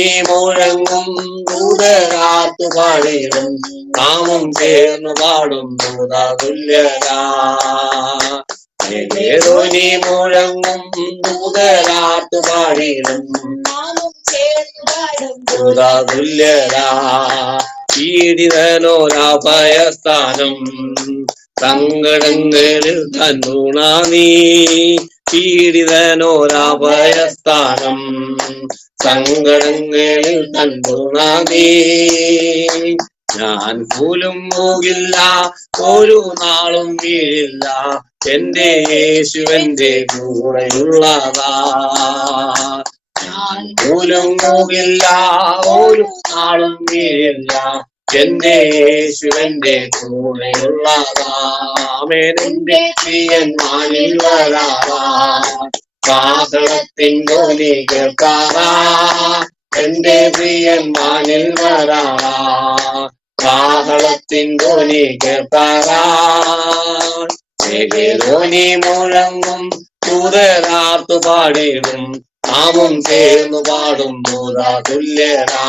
ധ്വനി മുഴങ്ങും ദൂതരാത്തു പാടിടും നാമും ചേർന്ന് പാടും ദൂതതുല്യരാ. ധ്വനി മുഴങ്ങും ദൂതരാത്തു പാടിടും നാമും ചേർന്ന് പാടും ദൂതതുല്യരാ. പീഡിതനോരഭയസ്ഥാനം സങ്കടങ്ങളിൽ തന്നൂണ നീ. പീഡിതനോരഭയസ്ഥാനം സങ്കടങ്ങളിൽ തന്നൂണ നീ. ഞാൻ പോലും പോകില്ല, ഒരു നാളും വീഴില്ല, എന്റെ യേശുവന്റെ കൂടെയുള്ളതാ. ഞാൻ പോലും പോകില്ല, ഒരു നാളും വീഴില്ല, എന്റെ യേശുവന്റെ കൂടെയുള്ളതാ. എന്റെ പ്രിയൻ വാനിൽ വരാറാ, കാഹളത്തിൻ ധ്വനി കേൾക്കാറാ. എന്റെ പ്രിയൻ വാനിൽ വരാറാ, കാഹളത്തിൻ ധ്വനി കേൾക്കാറാ. ധ്വനി മുഴങ്ങും ദൂതരാത്തു പാടിടും നാമും ചേർന്നു പാടും ദൂതതുല്യരാ.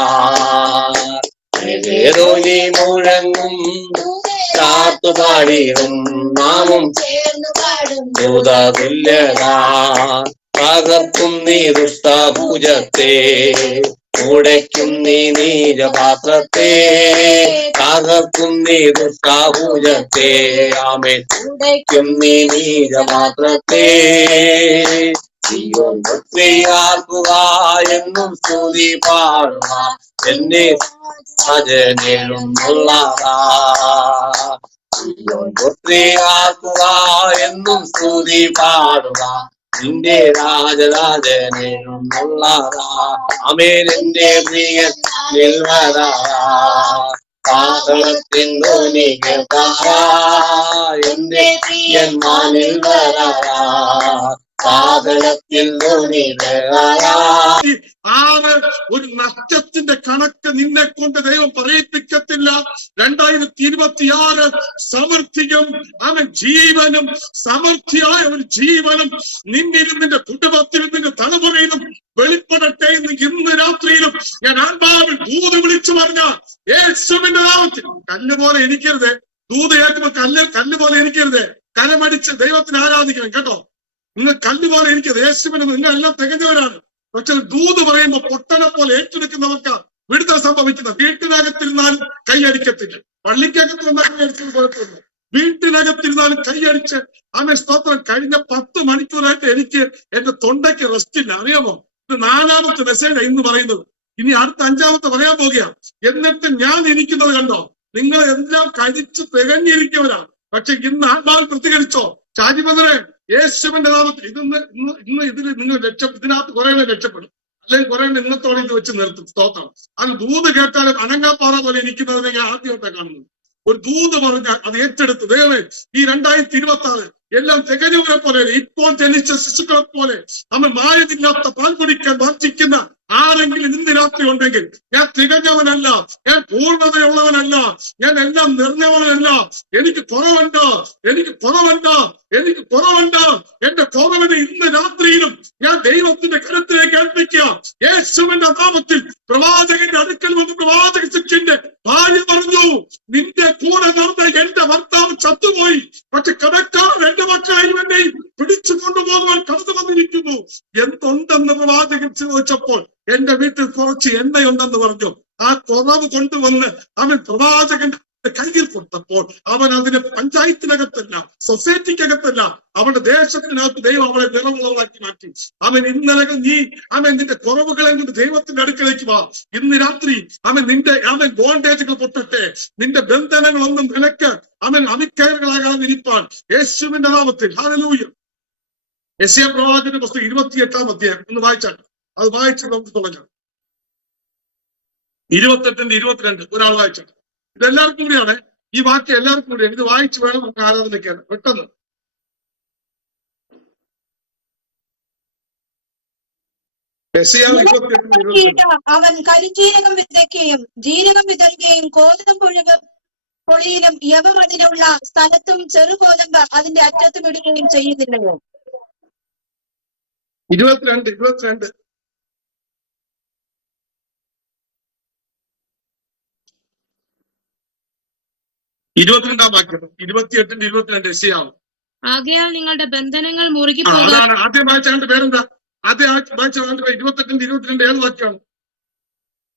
ധ്വനി മുഴങ്ങും ദൂതരാത്തു പാടിടും നാമും ചേർന്നു പാടും ദൂതതുല്യരാ. തകർക്കും നീ ദുഷ്ടഭുജത്തെ, ഉടയ്ക്കും നീ നീചപാത്രത്തെ. തകർക്കും നീ ദുഷ്ടഭുജത്തെ, ആമേൻ, ഉടയ്ക്കും നീ നീചപാത്രത്തെ. സിയോൻ പുത്രിയാർക്കുക എന്നും സ്തുതി പാടുക, എന്റെ ഭജനേഴുന്നുള്ളതാ. സിയോൻ പുത്രിയാർക്കുക എന്നും സ്തുതി പാടുക, നിന്റെ രാജരാജനേഴുന്നുള്ളതാ. ആമേൻ. എന്റെ പ്രിയൻ നിൽവതാ, കാഹളത്തിൻ ധ്വനി കേൾക്കാറാ. എന്റെ പ്രിയൻ വാനിൽ വരാറാ, കാഹളത്തിൽ ധ്വനി കേൾക്കാറാ. ഒരു നഷ്ടത്തിന്റെ കണക്ക് നിന്നെ കൊണ്ട് ദൈവം പറയിപ്പിക്കത്തില്ല. 2026 സമൃദ്ധിയും അവൻ ജീവനും സമൃദ്ധിയായ ഒരു ജീവനും നിന്നിലും നിന്റെ കുടുംബത്തിലും നിന്റെ തലമുറയിലും വെളിപ്പെടട്ടെ എന്ന് ഇന്ന് രാത്രിയിലും ഞാൻ ആത്മാവിൽ ദൂത് വിളിച്ചു പറഞ്ഞ യേശുവിന്റെ നാമത്തിൽ. കല്ല് പോലെ എനിക്കരുത്, ദൂത് കേൾക്കുമ്പോ കല്ല് പോലെ എനിക്കരുത്, കരമടിച്ച് ദൈവത്തിന് ആരാധിക്കണം കേട്ടോ. നിങ്ങൾ കല്ല് പോലെ എനിക്കരുത്. യേശുവിന് നിങ്ങളെല്ലാം തികഞ്ഞവരാണ്. പക്ഷെ ദൂത് പറയുമ്പോ പൊട്ടനെ പോലെ ഏറ്റെടുക്കുന്നവർക്ക് വിടുതൽ സംഭവിക്കുന്ന. വീട്ടിനകത്തിരുന്നാലും കൈയടിക്കത്തില്ല, പള്ളിക്കകത്ത് വന്നാൽ കൈയടിച്ചത് കുഴപ്പമില്ല, വീട്ടിനകത്തിരുന്നാലും കൈയടിച്ച് ആമേൻ സ്തോത്രം. കഴിഞ്ഞ 10 മണിക്കൂറായിട്ട് എനിക്ക് എന്റെ തൊണ്ടയ്ക്ക് റെസ്റ്റ് ഇല്ല, അറിയാമോ? ഇത് 4ാമത്തെ മെസ്സേജ് ഇന്ന് പറയുന്നത്. ഇനി അടുത്ത 5ാമത്തെ പറയാൻ പോകുകയാണ്. എന്നിട്ട് ഞാൻ ഇരിക്കുന്നത് കണ്ടോ, നിങ്ങൾ എല്ലാം കഴിച്ച് തികഞ്ഞിരിക്കുന്നവരാണ്. പക്ഷെ ഇന്ന് ആത്മാവിൽ പ്രതികരിച്ചോ ഷാജിബദറെ, യേശുവിന്റെ നാമത്തിൽ ഇന്ന് ഇതിൽ നിങ്ങൾ ഇതിനകത്ത് കുറെ രക്ഷപ്പെടും, അല്ലെങ്കിൽ കുറെ ഇന്നത്തോടെ ഇത് വെച്ച് നിർത്തും. സ്തോത്രം. അത് ദൂത് കേട്ടാലും അനങ്ങാപ്പാറ പോലെ ഇരിക്കുന്നതിനെ ഞാൻ ആദ്യമായിട്ടാണ് കാണുന്നത്. ഒരു ദൂത് പറഞ്ഞാൽ അത് ഏറ്റെടുത്ത് ദൈവമേ ഈ 2026 എല്ലാം തികഞ്ഞവരെ പോലെ, ഇപ്പോൾ ജനിച്ച ശിശുക്കളെ പോലെ നമ്മൾ മായതില്ലാത്ത പാൽ കുടിക്കാൻ വാഞ്ചിക്കുന്ന ആരെങ്കിലും ഇന്ന് രാത്രി ഉണ്ടെങ്കിൽ, ഞാൻ തികഞ്ഞവനല്ല, ഞാൻ പൂർണ്ണതയുള്ളവനല്ല, ഞാൻ എല്ലാം നിറഞ്ഞവനല്ല, എനിക്ക് കുറവുണ്ട്, എനിക്ക് കുറവുണ്ട്, എനിക്ക് കുറവുണ്ട്. എന്റെ കുറവിനെ ഇന്ന് രാത്രിയിലും ഞാൻ ദൈവത്തിന്റെ കരുത്തിലേക്ക് ഏൽപ്പിക്കുക. യേശുവിന്റെ നാമത്തിൽ പ്രവാചകന്റെ അടുക്കൽ വന്ന് പ്രവാചക ശിഷ്യന്റെ ഭാര്യ പറഞ്ഞു, നിന്റെ കൂടെ നടന്ന എന്റെ ഭർത്താവ് ചത്തുപോയി, പക്ഷെ കടക്കാരൻ എന്റെ മക്കളെയും എന്നെയും പിടിച്ചു കൊണ്ടുപോകുവാൻ കടന്നു വന്നിരിക്കുന്നു. എന്തുണ്ടെന്ന് പ്രവാചകൻ ചോദിച്ചപ്പോൾ എന്റെ വീട്ടിൽ കുറച്ച് എണ്ണയുണ്ടെന്ന് പറഞ്ഞു. ആ കുറവ് കൊണ്ടുവന്ന് അവൻ പ്രവാചകന്റെ കയ്യിൽ കൊടുത്തപ്പോൾ അവൻ അതിന് പഞ്ചായത്തിനകത്തല്ല, സൊസൈറ്റിക്കകത്തല്ല, അവന്റെ ദേശത്തിനകത്ത് ദൈവം അവളെ നിറമുള്ളതാക്കി മാറ്റി. അവൻ ഇന്നലെ അവൻ നിന്റെ കുറവുകളെ കൊണ്ട് ദൈവത്തിന്റെ അടുക്കലേക്ക് വാ. ഇന്ന് രാത്രി അവൻ ബോണ്ടേജുകൾ പൊട്ടട്ടെ, നിന്റെ ബന്ധനങ്ങളൊന്നും നിനക്ക് അമിക്കയറുകളാകാതെ ഇരിപ്പാൻ യേശുവിന്റെ നാമത്തിൽ. ഹല്ലേലൂയ. യെശയ്യാ പ്രവാചകന്റെ പുസ്തകം 28-ാം അധ്യായം ഒന്ന് വായിച്ചാൽ, അത് വായിച്ച് നമുക്ക് തുടങ്ങാം. 28-ന്റെ 22 ഒരാൾ വായിച്ചാൽ. ഇതെല്ലാവർക്കും കൂടിയാണ് ഈ വാക്യം, എല്ലാവർക്കും കൂടിയാണ്. ഇത് വായിച്ചു വേണം നമുക്ക് ആരാധനയ്ക്കാണ്. പെട്ടെന്ന് അവൻ കരിജീരകം വിതയ്ക്കുകയും ജീരകം വിതറുകയും ഗോതമ്പ് പൊളിയിലും യവം അതിനുള്ള സ്ഥലത്തും ചെറുഗോതമ്പ് അതിന്റെ അറ്റത്തും ഇടുകയും ചെയ്യുന്നില്ലയോ? 22 22-ാം വാക്യം, 28-ന്റെ 22 യെശയ്യാവ്. ആകയാൽ നിങ്ങളുടെ ബന്ധനങ്ങൾ മുറുകി അതാണ് ആദ്യം വായിച്ചാണ്ട് പേരെന്താ? ആദ്യം വായിച്ചാണ്ട് 28-ന്റെ 22 ഏത് വാക്യമാണ്?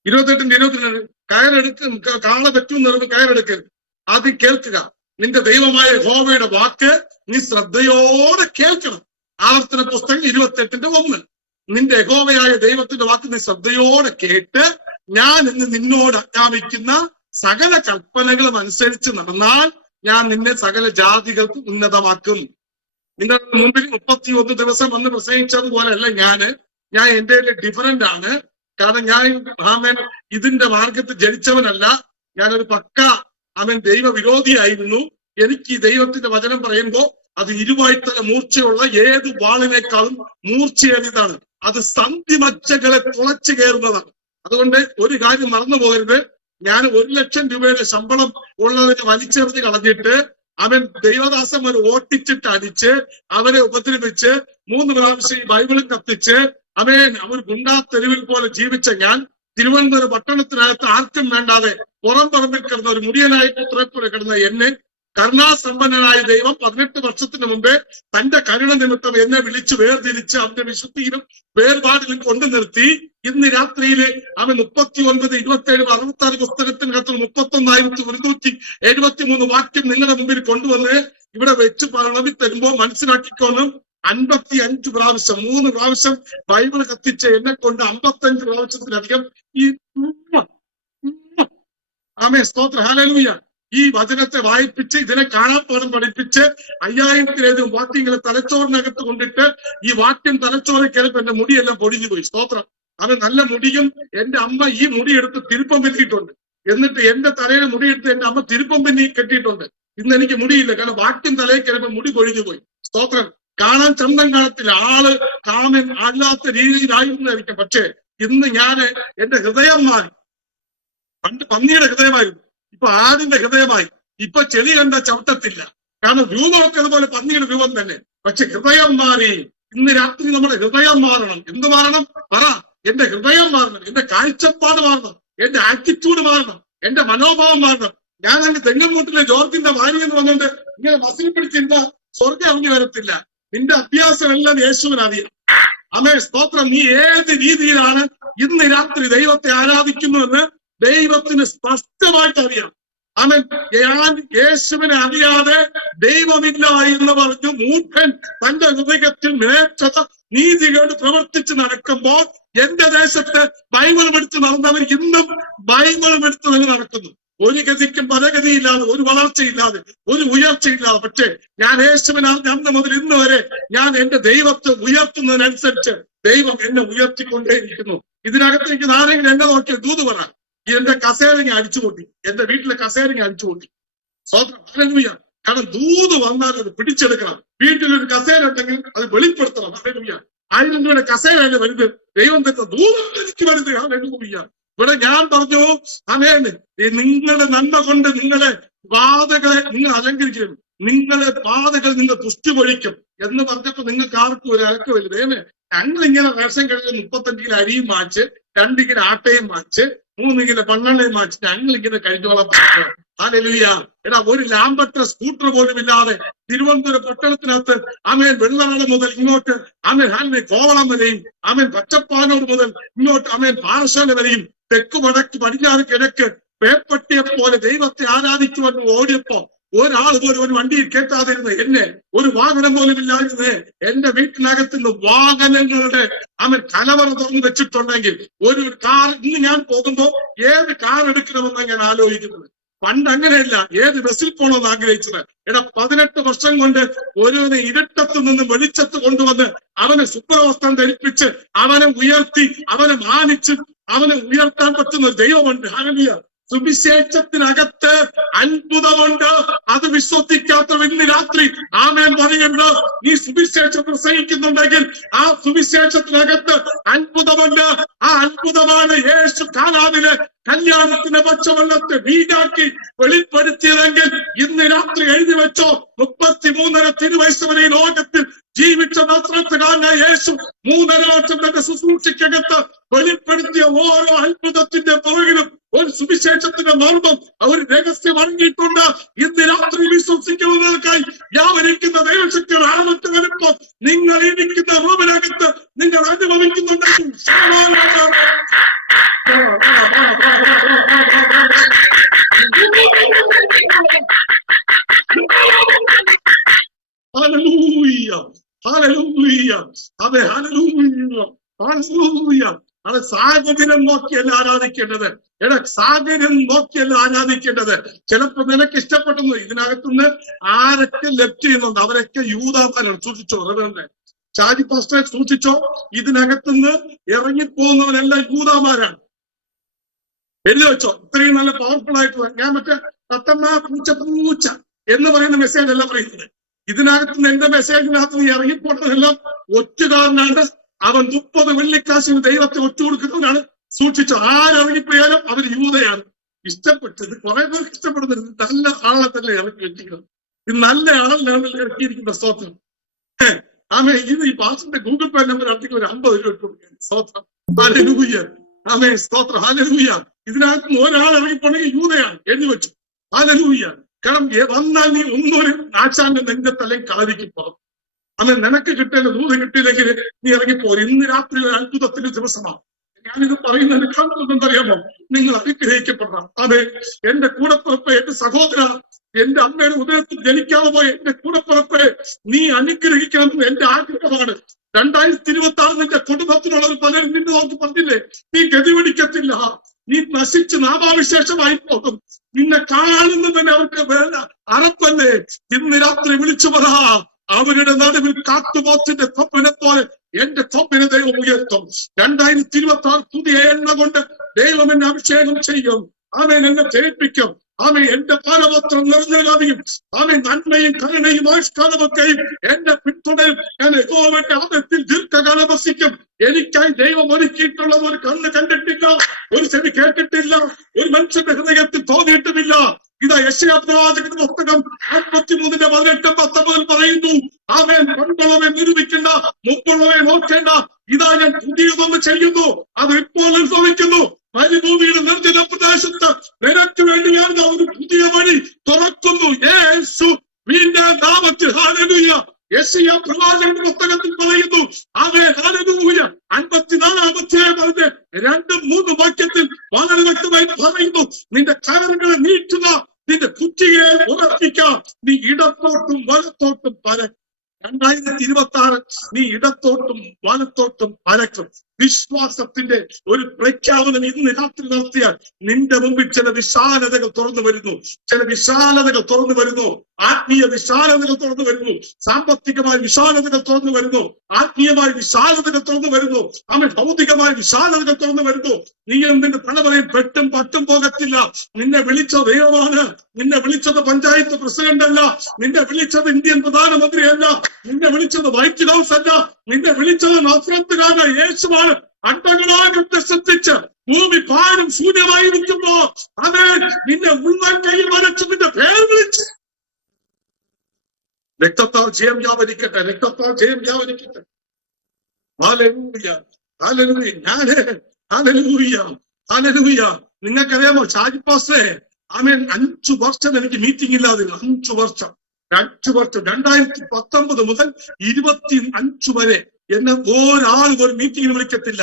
28-ന്റെ 22. കയറെടുക്കും, കാള പറ്റും നിറവ് കയറെടുക്കരുത്, അത് കേൾക്കുക. നിന്റെ ദൈവമായ യഹോവയുടെ വാക്ക് നീ ശ്രദ്ധയോടെ കേൾക്കണം. ആവർത്തന പുസ്തകം 28-ന്റെ 1. നിന്റെ യഹോവയായ ദൈവത്തിന്റെ വാക്ക് നീ ശ്രദ്ധയോടെ കേട്ട് ഞാൻ ഇന്ന് നിന്നോട് ആജ്ഞാപിക്കുന്ന സകല കൽപ്പനകളും അനുസരിച്ച് നടന്നാൽ ഞാൻ നിന്നെ സകല ജാതികൾക്ക് ഉന്നതമാക്കും. നിങ്ങളുടെ മുമ്പിൽ 31 ദിവസം വന്ന് പ്രസംഗിച്ചതുപോലെയല്ല ഞാൻ എന്റെ ഡിഫറന്റ് ആണ്. കാരണം ഞാൻ ഇതിന്റെ മാർഗത്തിൽ ജനിച്ചവനല്ല. ഞാനൊരു പക്ക ദൈവവിരോധിയായിരുന്നു. എനിക്ക് ഈ ദൈവത്തിന്റെ വചനം പറയുമ്പോ അത് ഇരുവായ്ത്തല മൂർച്ചയുള്ള ഏത് വാളിനേക്കാളും മൂർച്ചയേറിയതാണ്. അത് സന്ധിമജ്ജകളെ തുളച്ചു കയറുന്നതാണ്. അതുകൊണ്ട് ഒരു കാര്യം മറന്നു പോകരുത്. ഞാൻ 1,00,000 രൂപയുടെ ശമ്പളം ഉള്ളവരെ വലിച്ചെറിഞ്ഞ് കളഞ്ഞിട്ട് ദൈവദാസന്മാരെ ഓട്ടിച്ചിട്ട് അടിച്ച് അവരെ ഉപദ്രവിച്ച് 3 പ്രാവശ്യം ഈ ബൈബിളും കത്തിച്ച് അവർ ഗുണ്ടാ തെരുവിൽ പോലെ ജീവിച്ച ഞാൻ തിരുവനന്തപുരം പട്ടണത്തിനകത്ത് ആർക്കും വേണ്ടാതെ പുറം പറമ്പിൽ കിടന്ന ഒരു മുടിയനായ പുത്രനെ പോലെ കിടന്ന എന്നെ കരുണാസമ്പന്നനായ ദൈവം 18 വർഷത്തിന് മുമ്പേ തന്റെ കരുണ നിമിത്തം എന്നെ വിളിച്ച് വേർതിരിച്ച് അവന്റെ വിശുദ്ധിയിലും വേർപാടിലും കൊണ്ടു നിർത്തി. ഇന്ന് രാത്രിയില് 39, 27, 66 പുസ്തകത്തിനകത്ത് 31,173 വാക്യം നിങ്ങളുടെ മുമ്പിൽ കൊണ്ടുവന്ന് ഇവിടെ വെച്ച് പണവി തരുമ്പോ മനസ്സിലാക്കിക്കോണം. 55 പ്രാവശ്യം 3 പ്രാവശ്യം ബൈബിൾ കത്തിച്ച് എന്നെ കൊണ്ട് 55 പ്രാവശ്യത്തിലധികം ഈ സ്തോത്ര ഹല്ലേലൂയ ഈ വചനത്തെ വായിപ്പിച്ച് ഇതിനെ കാണാൻ പോലും പഠിപ്പിച്ച് 5000-ലേറെ വാക്യങ്ങളെ തലച്ചോറിനകത്ത് കൊണ്ടിട്ട് ഈ വാക്യം തലച്ചോറിൽ കയറിയപ്പോ എന്റെ മുടിയെല്ലാം പൊടിഞ്ഞു പോയി. സ്തോത്രം. നല്ല മുടിയും എന്റെ അമ്മ ഈ മുടിയെടുത്ത് തിരുപ്പം പിന്നിയിട്ടുണ്ട്. എന്നിട്ട് എന്റെ തലയിൽ മുടിയെടുത്ത് എന്റെ അമ്മ തിരുപ്പം പിന്നി കെട്ടിയിട്ടുണ്ട്. ഇന്ന് എനിക്ക് മുടിയില്ല, കാരണം വാക്യം തലയിൽ കയറിയപ്പോ മുടി പൊഴിഞ്ഞു പോയി. സ്തോത്രം. കാണാൻ ചന്തം കാണത്തില്ല, ആള് കാമൻ അല്ലാത്ത രീതിയിലായിരുന്നായിരിക്കും. പക്ഷേ ഇന്ന് എന്റെ ഹൃദയം മാറി. പണ്ട് പന്നിയുടെ ഹൃദയമായിരുന്നു, ഇപ്പൊ ആടിന്റെ ഹൃദയമായി. ഇപ്പൊ ചെളി കണ്ട ചവിട്ടത്തില്ല, കാരണം രൂപമൊക്കെ അതുപോലെ പന്നിയുടെ രൂപം തന്നെ. പക്ഷെ ഹൃദയം മാറി. ഇന്ന് രാത്രി നമ്മുടെ ഹൃദയം മാറണം. എന്ത് മാറണം? പറ. എന്റെ ഹൃദയം മാറണം, എന്റെ കാഴ്ചപ്പാട് മാറണം, എന്റെ ആറ്റിറ്റ്യൂഡ് മാറണം, എന്റെ മനോഭാവം മാറണം. ഞാൻ എന്റെ തെങ്ങുംകൂട്ടിലെ ജോർജിന്റെ ഭാര്യ എന്ന് വന്നിട്ട് ഇങ്ങനെ മസിൽ പിടിച്ചിരുന്ന സ്വർഗ്ഗം ഇറങ്ങി വരത്തില്ല. നിന്റെ അഭ്യാസം എല്ലാം യേശുവിനറിയാം. സ്തോത്രം. നീ ഏത് രീതിയിലാണ് ഇന്ന് രാത്രി ദൈവത്തെ ആരാധിക്കുന്നുവെന്ന് ദൈവത്തിന് സ്പഷ്ടമായിട്ട് അറിയാം. ഞാൻ യേശുവിനെ അറിയാതെ ദൈവമില്ല എന്ന് പറഞ്ഞു മൂഢൻ തന്റെ ഹൃദയത്തിൽ മേച്ചത നീതികേട് പ്രവർത്തിച്ച് നടക്കുമ്പോൾ എന്റെ ദേശത്ത് ബൈബിൾ എടുത്ത് നടന്നവർ ഇന്നും ബൈബിൾ എടുത്ത് തന്നെ നടക്കുന്നു. ഒരു ഗതിക്കും പരഗതിയില്ലാതെ, ഒരു വളർച്ചയില്ലാതെ, ഒരു ഉയർച്ചയില്ലാതെ. പക്ഷേ ഞാൻ യേശുവിനെ അന്ന് മുതൽ ഇന്ന് വരെ ഞാൻ എന്റെ ദൈവത്തെ ഉയർത്തുന്നതിനനുസരിച്ച് ദൈവം എന്നെ ഉയർത്തിക്കൊണ്ടേയിരിക്കുന്നു. ഇതിനകത്ത് എനിക്ക് ആരെങ്കിലും എന്നെ നോക്കിയ ദൂത് പറ. എന്റെ കസേരങ്ങ അടിച്ചുകൂട്ടി, എന്റെ വീട്ടിലെ കസേരങ്ങ അടിച്ചുകൂട്ടി. സ്വതന്ത്രം. ഹല്ലേലൂയ. കാരണം ദൂത് വന്നാൽ അത് പിടിച്ചെടുക്കണം. വീട്ടിലൊരു കസേര ഉണ്ടെങ്കിൽ അത് വെളിപ്പെടുത്തണം. ഹല്ലേലൂയ. 1000 രൂപയുടെ കസേരയല്ലേ വലുത്, ദൈവം തരുന്ന ദൂത് എനിക്ക് വലുത്. ഹല്ലേലൂയ. ഇവിടെ ഞാൻ പറഞ്ഞു, നിങ്ങളുടെ നന്മ കൊണ്ട് നിങ്ങളെ ബാധകളെ നിങ്ങൾ അലങ്കരിക്കണം, നിങ്ങളെ ബാധകൾ നിങ്ങൾ പുഷ്ടി പൊഴിക്കും എന്ന് പറഞ്ഞപ്പോ നിങ്ങൾക്ക് ആർക്കും ഒരു അലക്കമില്ല. ഞങ്ങളിങ്ങനെ റേഷൻ കഴിഞ്ഞ് 35 കിലോ അരിയും മാച്ച്, 2 കിലോ ആട്ടയും മാച്ച്, 3 കിലോ പണ്ണെണ്ണയും മാച്ച് ഞങ്ങളിങ്ങനെ കഴിഞ്ഞോളാം. ഹല്ലേലൂയ. എടാ, ഒരു ലാംബട്ട സ്കൂട്ടർ പോലും ഇല്ലാതെ തിരുവനന്തപുരം പട്ടണത്തിനകത്ത് വെള്ളനാട് മുതൽ ഇങ്ങോട്ട് കോവളം വരെയും പച്ചപ്പാനൂർ മുതൽ ഇങ്ങോട്ട് പാറശാല വരെയും തെക്ക് വടക്ക് പടിഞ്ഞാറ് കിഴക്ക് പേപ്പട്ടിയെ പോലെ ദൈവത്തെ ആരാധിക്കുവാൻ ഓടിയപ്പോ ഒരാൾ പോലും ഒരു വണ്ടിയിൽ കേട്ടാതിരുന്ന എന്നെ, ഒരു വാഹനം പോലും ഇല്ലാതിരുന്നത് എന്റെ വീട്ടിനകത്തുനിന്ന് വാഹനങ്ങളുടെ കലവറ തുറന്നു വെച്ചിട്ടുണ്ടെങ്കിൽ ഒരു കാർ ഇന്ന് ഞാൻ പോകുമ്പോ ഏത് കാർ എടുക്കണമെന്നാണ് ഞാൻ ആലോചിക്കുന്നത്. പണ്ട് അങ്ങനെയല്ല, ഏത് ബസ്സിൽ പോകണമെന്ന് ആഗ്രഹിച്ചത്. 18 വർഷം കൊണ്ട് ഒരുവനെ ഇരുട്ടത്ത് നിന്ന് വെളിച്ചത്ത് കൊണ്ടുവന്ന് അവനെ സുപ്രവസ്ത്രം ധരിപ്പിച്ച് അവനെ ഉയർത്തി അവനെ മാനിച്ച് അവനെ ഉയർത്താൻ പറ്റുന്ന ഒരു ദൈവമുണ്ട്. ഹല്ലേലൂയ. സുവിശേഷത്തിനകത്ത് അത്ഭുതമുണ്ട്. അത് വിശ്വസിക്കാത്ത ഇന്ന് രാത്രി ആമേൻ പറയുന്നുണ്ട്. ഈ സുവിശേഷം പ്രസംഗിക്കുന്നുണ്ടെങ്കിൽ ആ സുവിശേഷത്തിനകത്ത് അത്ഭുതമുണ്ട്. ആ അത്ഭുതമാണ് യേശു കാനാവിലെ കല്യാണത്തിന്റെ പച്ചവെള്ളത്തെ വീടാക്കി വെളിപ്പെടുത്തിയതെങ്കിൽ ഇന്ന് രാത്രി എഴുതി വെച്ചോ. 33 തിരുവയസ്സ് വരെ ലോകത്തിൽ ജീവിച്ച നസ്രത്തുകാരനായ യേശു 3.5 വർഷം തന്റെ ശുശ്രൂഷയ്ക്കകത്ത് വെളിപ്പെടുത്തിയ ഓരോ അത്ഭുതത്തിന്റെ പുറകിലും ഒരു സുവിശേഷത്തിന്റെ മർമ്മം, ഒരു രഹസ്യം അടങ്ങിയിട്ടുണ്ട്. ഇന്ന് നിങ്ങൾ ഇരിക്കുന്ന റൂമിനകത്ത് നിങ്ങൾ അനുഭവിക്കുന്നുണ്ടെങ്കിൽ അത് സാഹചര്യം നോക്കിയല്ല ആരാധിക്കേണ്ടത്. സാഹചര്യം നോക്കിയല്ല ആരാധിക്കേണ്ടത്. ചിലപ്പോ നിനക്ക് ഇഷ്ടപ്പെടുന്നു. ഇതിനകത്തുനിന്ന് ആരൊക്കെ ലെഫ്റ്റ് ചെയ്യുന്നുണ്ട് അവരൊക്കെ യൂദാമാരാണ്. സൂക്ഷിച്ചോ, റവറൻഡ് ഷാജി പാസ്റ്ററെ സൂക്ഷിച്ചോ. ഇതിനകത്തുനിന്ന് ഇറങ്ങിപ്പോകുന്നവരെല്ലാം യൂദാമാരാണ്. എഴുതി വെച്ചോ. ഇത്രയും നല്ല പവർഫുൾ ആയിട്ടുള്ള ഞാൻ മറ്റേ തത്തമ്മ പൂച്ച പൂച്ച എന്ന് പറയുന്ന മെസ്സേജ് അല്ല പറയുന്നത്. ഇതിനകത്തുനിന്ന് എന്റെ മെസ്സേജിനകത്ത് നീ ഇറങ്ങിപ്പോട്ടതെല്ലാം ഒറ്റുകാരനാണ്. അവൻ 30 വെള്ളിക്കാശിന് ദൈവത്തെ ഒറ്റുകൊടുക്കുന്നവനാണ്. സൂക്ഷിച്ചോ. ആരിറങ്ങിപ്പോയാലും അവർ യൂതയാണ്. ഇഷ്ടപ്പെട്ടത് കുറെ പേർക്ക് ഇഷ്ടപ്പെടുന്നത് നല്ല ആളെ തന്നെ ഇറക്കി വെച്ചിരിക്കുന്നത്. ഇത് നല്ല ആളിലാണ് ഇറക്കിയിരിക്കുന്ന സ്തോത്രം. ഇത് ഈ പാസിന്റെ ഗൂഗിൾ പേ നമ്പർ അടുത്തേക്ക് ഒരു 50 രൂപ കൊടുക്കുക. സ്തോത്രം. ഹല്ലേലൂയ. സ്തോത്രം. ഹല്ലേലൂയ. ഇതിനകത്ത് ഒരാൾ ഇറങ്ങിപ്പോണെങ്കിൽ യൂതയാണ്. എഴുതി വെച്ചു. ഹല്ലേലൂയ. കാരണം വന്നാൽ നീ ഒന്നൊരു ആശാന്റെ നെഞ്ചത്തല്ലേ കാതിക്ക് പോകും. നിനക്ക് കിട്ടേണ്ട ദൂത് കിട്ടിയില്ലെങ്കിൽ നീ ഇറങ്ങിപ്പോരും. ഇന്ന് രാത്രി ഒരു അത്ഭുതത്തിന്റെ ദിവസമാണ്. ഞാനിത് പറയുന്നത് കാണുന്നതെന്തറിയാമോ? നിങ്ങൾ അനുഗ്രഹിക്കപ്പെടണം. അതെ, എന്റെ കൂടപ്പിറപ്പ്, എന്റെ സഹോദര, എന്റെ അമ്മയുടെ ഉദയത്തിൽ ജനിക്കാതെ പോയ എന്റെ കൂടപ്പിറപ്പ്, നീ അനുഗ്രഹിക്കണമെന്ന് എന്റെ ആഗ്രഹമാണ്. 2026 നിന്റെ കുടുംബത്തിലുള്ളവർ പലരും നിന്നെ നോക്കി പറഞ്ഞില്ലേ, നീ ഗതിപിടിക്കത്തില്ല, നീ നശിച്ച് നാമാവിശേഷമായി പോകും, നിന്നെ കാണുന്നത് തന്നെ അവർക്ക് അറപ്പല്ലേ. ഇന്ന് രാത്രി വിളിച്ചു പറ, അവരുടെ നടുവിൽ കാത്തുപോത്തിന്റെ കൊമ്പിനെ പോലെ എന്റെ കൊമ്പിനെ ദൈവം ഉയർത്തും. 2026 പുതിയ എണ്ണ കൊണ്ട് ദൈവം എന്നെ അഭിഷേകം ചെയ്യും. അവൻ എന്നെ ജയിപ്പിക്കും. അവൻ എന്റെ പാനപത്രം നിറഞ്ഞാതെയും അവൻ നന്മയും കരുണയും ആയുഷ്കാലമൊക്കെയും എന്നെ പിന്തുടരും. ഞാൻ യഹോവയുടെ ആദത്തിൽ ദീർഘകാലം വസിക്കും. എനിക്കായി ദൈവം ഒരുക്കിയിട്ടുള്ള ഒരു കണ്ണ് കണ്ടിട്ടില്ല, ഒരു ചെവി കേട്ടിട്ടില്ല, ഒരു മനുഷ്യന്റെ ഹൃദയത്തിൽ തോന്നിയിട്ടുമില്ല. ഇതാ യെശയ്യാ പ്രവാചകന്റെ പുസ്തകം 53:18-19 പറയുന്നു, അവൻ പണ്ടുള്ളവയെ നിരൂപിക്കേണ്ട, മുമ്പുള്ളവയെ നോക്കേണ്ട, ഇതാ ഞാൻ പുതിയതൊന്ന് ചെയ്യുന്നു, അത് ഇപ്പോൾ ഉത്ഭവിക്കുന്നു. മരുഭൂമിയുടെ നിർജ്ജന പ്രദേശത്ത് നിനക്ക് വേണ്ടി ഞാൻ ഒരു പുതിയ വഴി തുറക്കുന്നു. യേശുവിന്റെ നാമത്തിൽ. ഹല്ലേലൂയ. യെശയ്യാ പ്രവാചകന്റെ പുസ്തകത്തിൽ പറയുന്നു, അവൻ ഹല്ലേലൂയ 54-ാം അധ്യായത്തിന്റെ 2-3 വാക്യത്തിൽ വളരെ വ്യക്തമായി പറയുന്നു, നിന്റെ കരങ്ങളെ നീട്ടുക, നിന്റെ കുറ്റിയെ ഉറപ്പിക്കാം, നീ ഇടത്തോട്ടും വലത്തോട്ടും പരക്കും. 2026 നീ ഇടത്തോട്ടും വലത്തോട്ടും പരക്കും. വിശ്വാസത്തിന്റെ ഒരു പ്രഖ്യാപനം ഇന്ന് രാത്രി നടത്തിയാൽ നിന്റെ മുമ്പിൽ ചില വിശാലതകൾ തുറന്നു വരുന്നു. ചില വിശാലതകൾ തുറന്നു വരുന്നു. ആത്മീയ വിശാലതകൾ തുറന്നു വരുന്നു. സാമ്പത്തികമായ വിശാലതകൾ തുറന്നു വരുന്നു. ആത്മീയമായ വിശാലതകൾ തുറന്നു വരുന്നു. അവൻ ഭൗതികമായ വിശാലതകൾ തുറന്നു വരുന്നു. നീ നിന്റെ തലവറയിൽ പെട്ടും പട്ടും പോകത്തില്ല. നിന്നെ വിളിച്ച ദൈവമാണ്. നിന്നെ വിളിച്ചത് പഞ്ചായത്ത് പ്രസിഡന്റ് അല്ല. നിന്നെ വിളിച്ചത് ഇന്ത്യൻ പ്രധാനമന്ത്രിയല്ല. നിന്നെ വിളിച്ചത് വൈറ്റ് ഹൗസ് അല്ല. നിന്നെ വിളിച്ചത് നസ്രത്തുകാരനായ യേശുവാണ്. അണ്ടങ്ങളാകട്ടെ ശ്രദ്ധിച്ച് ഭൂമി ഭാരം ശൂന്യമായിരിക്കുമ്പോ അവൻ നിന്നെ ഉള്ളൻ കയ്യിൽ വരച്ച് നിന്റെ പേർ വിളിച്ച് രക്തത്താൽ ജയം വ്യാപരിക്കട്ടെ. രക്തത്താൽ ജയം വ്യാപരിക്കട്ടെ. ഹല്ലേലൂയ. ഹല്ലേലൂയ. ഹല്ലേലൂയ. ഹല്ലേലൂയ. നിങ്ങൾക്കറിയാമോ ഷാജി പാസ്റ്ററെ, അവൻ 5 വർഷം എനിക്ക് മീറ്റിംഗ് ഇല്ലാതില്ല. 5 വർഷം 2019 മുതൽ 25 വരെ എന്നെ ഒരാളും ഒരു മീറ്റിംഗിന് വിളിക്കത്തില്ല.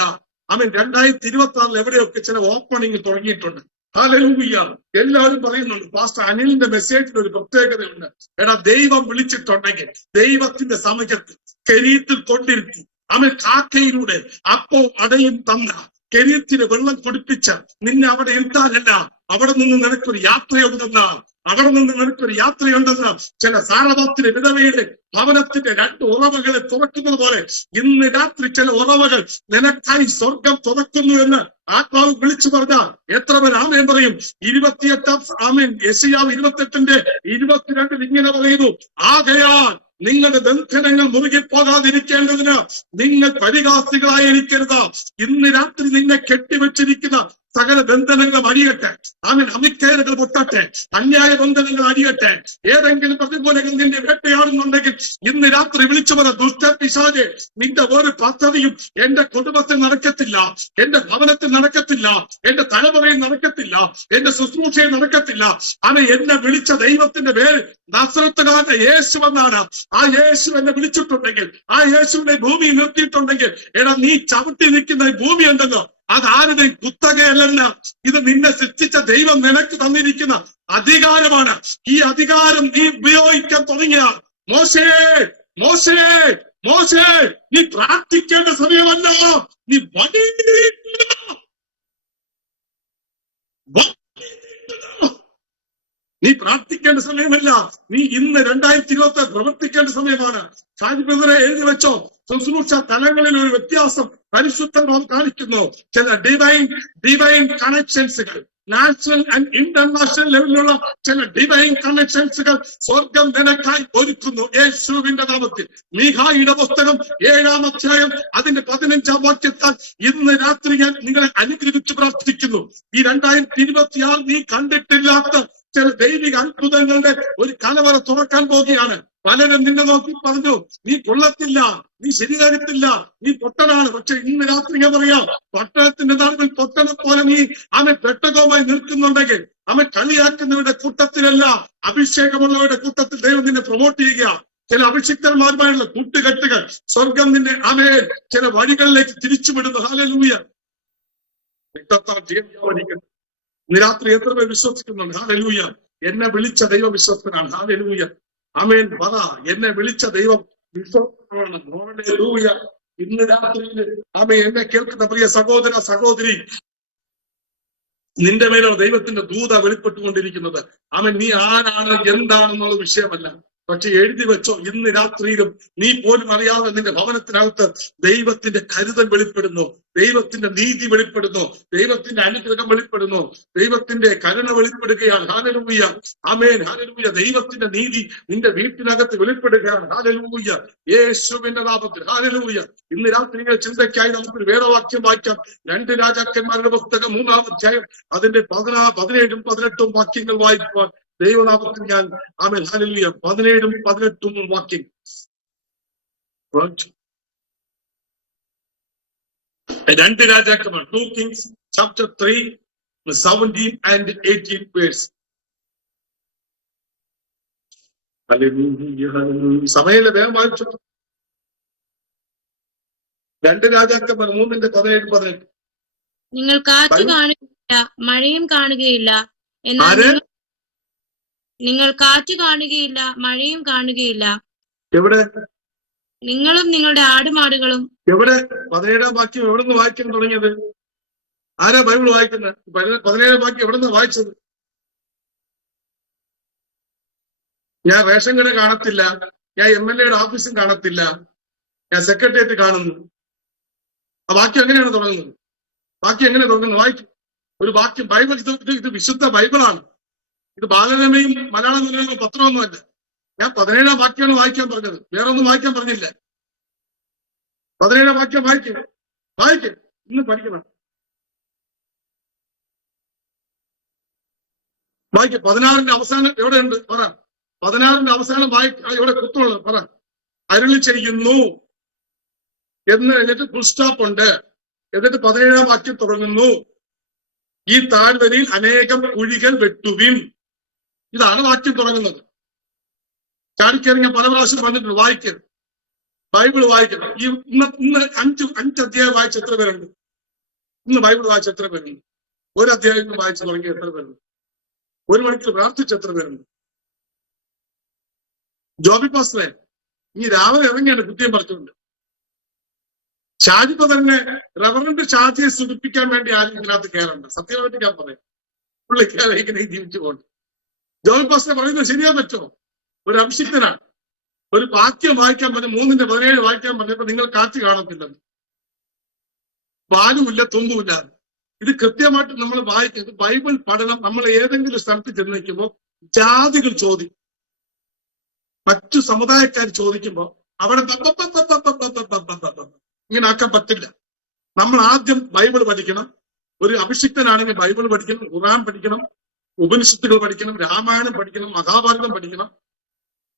അവൻ 2026 എവിടെയൊക്കെ ചില ഓപ്പണിംഗ് തുടങ്ങിയിട്ടുണ്ട്. ഹല്ലേലൂയ. എല്ലാവരും പറയുന്നുണ്ട്, പാസ്റ്റർ അനിലിന്റെ മെസ്സേജിന് ഒരു പ്രത്യേകതയുണ്ട്. ദൈവം വിളിച്ചിട്ടുണ്ടെങ്കിൽ ദൈവത്തിന്റെ സമയത്ത് കെരീത്തിൽ കൊണ്ടിരുത്തി അവൻ കാക്കയിലൂടെ അപ്പോ അടയും തന്ന കെരീത്തിന് വെള്ളം കുടിപ്പിച്ച നിന്നെ അവിടെ ഇരുത്താനല്ല, അവിടെ നിന്ന് നിനക്കൊരു യാത്രയുണ്ടെന്ന ചില സാരഭത്തിലെ വിധവയുടെ ഭവനത്തിന്റെ 2 ഉറവകളെ തുറക്കുന്നത് പോലെ ഇന്ന് രാത്രി ചില ഉറവകൾ നിനക്കായി സ്വർഗം തുറക്കുന്നു എന്ന് ആത്മാവ് വിളിച്ചു പറഞ്ഞ എത്ര പേർ ആമേൻ പറയും? 28 യെശയ്യാവ് 28:22 ഇങ്ങനെ പറയുന്നു, ആകയാൽ നിങ്ങളുടെ ബന്ധനങ്ങൾ മുറുകി പോകാതിരിക്കേണ്ടതിന് നിങ്ങൾ പരിഹാസികളായിരിക്കരുത്. ഇന്ന് രാത്രി നിന്നെ കെട്ടിവെച്ചിരിക്കുന്ന സകല ബന്ധനങ്ങളും അഴിയട്ടെ. ആമേൻ. അമിക്കയറുകൾ പൊട്ടട്ടെ. അന്യായ ബന്ധനങ്ങൾ അഴിയട്ടെ. ഏതെങ്കിലും പ്രതികൂലങ്ങൾ നിന്നെ വേട്ടയാടുന്നുണ്ടെങ്കിൽ ഇന്ന് രാത്രി വിളിച്ചു പറ, ദുഷ്ട പിശാചേ, നിന്റെ ഒരു പദ്ധതിയും എന്റെ കുടുംബത്തിൽ നടക്കത്തില്ല, എന്റെ ഭവനത്തിൽ നടക്കത്തില്ല, എന്റെ തലമുറയിൽ നടക്കത്തില്ല, എന്റെ ശുശ്രൂഷയിൽ നടക്കത്തില്ല. അവൻ എന്നെ വിളിച്ച ദൈവത്തിന്റെ പേര് നസ്രത്തുകാരന്റെ യേശു എന്നാണ്. ആ യേശു എന്നെ വിളിച്ചിട്ടുണ്ടെങ്കിൽ, ആ യേശുവിനെ ഭൂമിയിൽ നിർത്തിയിട്ടുണ്ടെങ്കിൽ, എടാ നീ ചവിട്ടി നിൽക്കുന്ന ഈ ഭൂമി ഉണ്ടല്ലോ, അതാരുടെ കുത്തകയല്ലെന്ന്, ഇത് നിന്നെ സൃഷ്ടിച്ച ദൈവം നിനക്ക് തന്നിരിക്കുന്ന അധികാരമാണ്. ഈ അധികാരം നീ ഉപയോഗിക്കാൻ തുടങ്ങിയ മോശേ മോശേ മോശേ, നീ പ്രാർത്ഥിക്കേണ്ട സമയമല്ല, നീ നീ പ്രാർത്ഥിക്കേണ്ട സമയമല്ല, നീ ഇന്ന് 2026 പ്രവർത്തിക്കേണ്ട സമയമാണ്. ഷാജി ബ്രദറെ എഴുതി വെച്ചോ, ശുശ്രൂഷ തലങ്ങളിൽ ഒരു വ്യത്യാസം പരിശുദ്ധം കാണിക്കുന്നു. ചില ഡിവൈൻ കണക്ഷൻസുകൾ, നാഷണൽ ആൻഡ് ഇന്റർനാഷണൽ ലെവലിലുള്ള ചില ഡിവൈൻ കണക്ഷൻസുകൾ സ്വർഗം നിനക്കായി ഒരുക്കുന്നു യേശുവിന്റെ നാമത്തിൽ. മീഖായിയുടെ പുസ്തകം 7-ാം അധ്യായം അതിന്റെ 15-ാം വാക്യത്താൽ ഇന്ന് രാത്രി ഞാൻ നിങ്ങളെ അനുഗ്രഹിച്ച് പ്രാർത്ഥിക്കുന്നു. ഈ 2026 നീ കണ്ടിട്ടില്ലാത്ത ചില ദൈവിക അത്ഭുതങ്ങളുടെ ഒരു കലവറ തുറക്കാൻ പോകുകയാണ്. പലരും നിന്നെ നോക്കി പറഞ്ഞു, നീ കൊള്ളത്തില്ല, നീ ശരിയാകത്തില്ല, നീ പൊട്ടനാണ്. പക്ഷെ ഇന്ന് രാത്രി ഞാൻ പറയാം, പട്ടണത്തിന്റെ നാടുകൾ പൊട്ടനെ പോലെ നീ അവൻ പെട്ടകവുമായി നിൽക്കുന്നുണ്ടെങ്കിൽ, അവൻ കളിയാക്കുന്നവരുടെ കൂട്ടത്തിലല്ല, അഭിഷേകമുള്ളവരുടെ കൂട്ടത്തിൽ ദൈവം നിന്നെ പ്രൊമോട്ട് ചെയ്യുക. ചില അഭിഷിക്തന്മാരുമായുള്ള കൂട്ടുകെട്ടുകൾ സ്വർഗം നിന്നെ അവയെ ചില വഴികളിലേക്ക് തിരിച്ചുവിടുന്നു. ഹല്ലേലൂയ. ഇന്ന് രാത്രി എത്ര പേർ വിശ്വസിക്കുന്നുണ്ട്? ഹല്ലേലൂയ. എന്നെ വിളിച്ച ദൈവം വിശ്വസ്തനാണ്. ഹല്ലേലൂയ. ആമേൻ. പറ, എന്നെ വിളിച്ച ദൈവം വിശ്വസ്തനാണ്. ഹല്ലേലൂയ. ഇന്ന് രാത്രിയിൽ ആമേൻ എന്നെ കേൾക്കുന്ന പ്രിയ സഹോദര സഹോദരി, നിന്റെ മേലോ ദൈവത്തിന്റെ ദൂത വെളിപ്പെട്ടുകൊണ്ടിരിക്കുന്നത്. ആമേൻ. നീ ആരാണ് എന്താണെന്നുള്ള വിഷയമല്ല, പക്ഷെ എഴുതി വെച്ചോ, ഇന്ന് രാത്രിയിലും നീ പോലും അറിയാതെ നിന്റെ ഭവനത്തിനകത്ത് ദൈവത്തിന്റെ കരുതൽ വെളിപ്പെടുന്നു, ദൈവത്തിന്റെ നീതി വെളിപ്പെടുന്നു, ദൈവത്തിന്റെ അനുഗ്രഹം വെളിപ്പെടുന്നു, ദൈവത്തിന്റെ കരുണ വെളിപ്പെടുകയാണ്. ഹല്ലേലൂയ. ആമേൻ. ഹല്ലേലൂയ. ദൈവത്തിന്റെ നീതി നിന്റെ വീട്ടിനകത്ത് വെളിപ്പെടുകയാണ്. ഹല്ലേലൂയ. യേശുവിന്റെ നാമത്തിൽ. ഹല്ലേലൂയ. ഇന്ന് രാത്രി ചിന്തയ്ക്കായി നമുക്കൊരു വേദവാക്യം വായിക്കാം. 2 രാജാക്കന്മാരുടെ പുസ്തകം 3-ാം അധ്യായം അതിന്റെ 17-ഉം 18-ഉം വാക്യങ്ങൾ വായിക്കുവാൻ ദൈവനാമത്തിൽ ഞാൻ ആമേൻ. ഹല്ലേലൂയ. 17-ഉം 18-ഉം വാക്യം. 2 രാജാക്കന്മാർ, 2 Kings chapter 3 17 and 18 verse. Hallelujah. സമയമില്ല, വേഗം വായിച്ചു. 2 രാജാക്കന്മാർ 3-ന്റെ 17-18. നിങ്ങൾ കാറ്റ് കാണുകയില്ല, മഴയും കാണുകയില്ല, എന്നാൽ നിങ്ങൾ കാറ്റ് കാണുകയില്ല, മഴയും കാണുകയില്ല. എവിടെ? നിങ്ങളും നിങ്ങളുടെ ആടുമാടുകളും. എവിടെ? 17-ാം വാക്യം എവിടെ നിന്ന് വായിക്കാൻ തുടങ്ങിയത്? ആരാ ബൈബിൾ വായിക്കുന്നത്? 17-ാം വാക്യം എവിടെ നിന്ന് വായിച്ചത്? ഞാൻ റേഷൻ കട കാണത്തില്ല, ഞാൻ MLA-യുടെ ഓഫീസും കാണത്തില്ല, ഞാൻ സെക്രട്ടേറിയറ്റ് കാണുന്നു. ആ വാക്യം എങ്ങനെയാണ് തുടങ്ങുന്നത്? വാക്യം എങ്ങനെ തുടങ്ങുന്നത്? വായിക്കും. ഒരു വാക്യം ബൈബിൾ, ഇത് വിശുദ്ധ ബൈബിളാണ്. ഇത് ബാലരമയും മലയാള മനോരമ പത്രമൊന്നുമല്ല. ഞാൻ 17-ാം വാക്യമാണ് വായിക്കാൻ പറഞ്ഞത്, വേറെ ഒന്നും വായിക്കാൻ പറഞ്ഞില്ല. 17-ാം വാക്യം വായിക്കും. ഇന്ന് പഠിക്കണം. വായിക്കും. 16-ന്റെ അവസാനം എവിടെയുണ്ട്? പറ. 16-ന്റെ അവസാനം എവിടെ കുത്തുള്ളത്? പറ. അരുളി ചെയ്യുന്നു എന്ന് എന്നിട്ട് ഫുൾ സ്റ്റോപ്പ് ഉണ്ട്. എന്നിട്ട് 17-ാം വാക്യം തുടങ്ങുന്നു, ഈ താഴ്വരയിൽ അനേകം കുഴികൾ വെട്ടുവിൻ. ഇതാണ് വാക്യം തുടങ്ങുന്നത്. ചാടിക്കറിഞ്ഞ പല പ്രാവശ്യം വന്നിട്ടുണ്ട്. വായിക്കരുത്, ബൈബിൾ വായിക്കണം. ഇന്ന് 5 അധ്യായം വായിച്ച എത്ര പേരുണ്ട്? ഇന്ന് ബൈബിൾ വായിച്ച എത്ര പേരുണ്ട്? 1 അധ്യായം വായിച്ചു തുടങ്ങിയ എത്ര പേരുണ്ട്? 1 മണിക്കൂർ പ്രാർത്ഥിച്ച എത്ര പേരുണ്ട്? ജോബി പാസ്റ്ററെ ഈ രാവിലെ ഇറങ്ങിയാണ് കുത്തിയും പറിച്ചുകൊണ്ട്. ഷാജിപ്പ തന്നെ റവറന്റ് ഷാജിയെ സുഖിപ്പിക്കാൻ വേണ്ടി ആരും ഇതിനകത്ത് കയറണ്ട. സത്യമായിട്ട് ഞാൻ പറയാം, പുള്ളിക്കാരെ ഇങ്ങനെ ജീവിച്ചു പോകണ്ട. ജോബി പാസ്റ്ററെ പറയുന്നത് ശരിയാൻ പറ്റുമോ? ഒരു അഭിഷിക്തനാണ്. ഒരു വാക്യം വായിക്കാൻ പറഞ്ഞ് 3-ന്റെ 17 വായിക്കാൻ പറഞ്ഞപ്പോ നിങ്ങൾ കാറ്റ് കാണത്തില്ലെന്ന്. പാലുമില്ല തുമ്പുമില്ല. ഇത് കൃത്യമായിട്ട് നമ്മൾ വായിക്കുന്നത്. ബൈബിൾ പഠനം നമ്മൾ ഏതെങ്കിലും സ്ഥലത്ത് ചെന്ന് നിൽക്കുമ്പോൾ ജാതികൾ ചോദിക്കും, മറ്റു സമുദായക്കാർ ചോദിക്കുമ്പോൾ അവിടെ ഇങ്ങനെ ആക്കാൻ പറ്റില്ല. നമ്മൾ ആദ്യം ബൈബിൾ പഠിക്കണം, ഒരു അഭിഷിക്തനാണെങ്കിൽ ബൈബിൾ പഠിക്കണം, ഖുർആൻ പഠിക്കണം, ഉപനിഷത്തുകൾ പഠിക്കണം, രാമായണം പഠിക്കണം, മഹാഭാരതം പഠിക്കണം.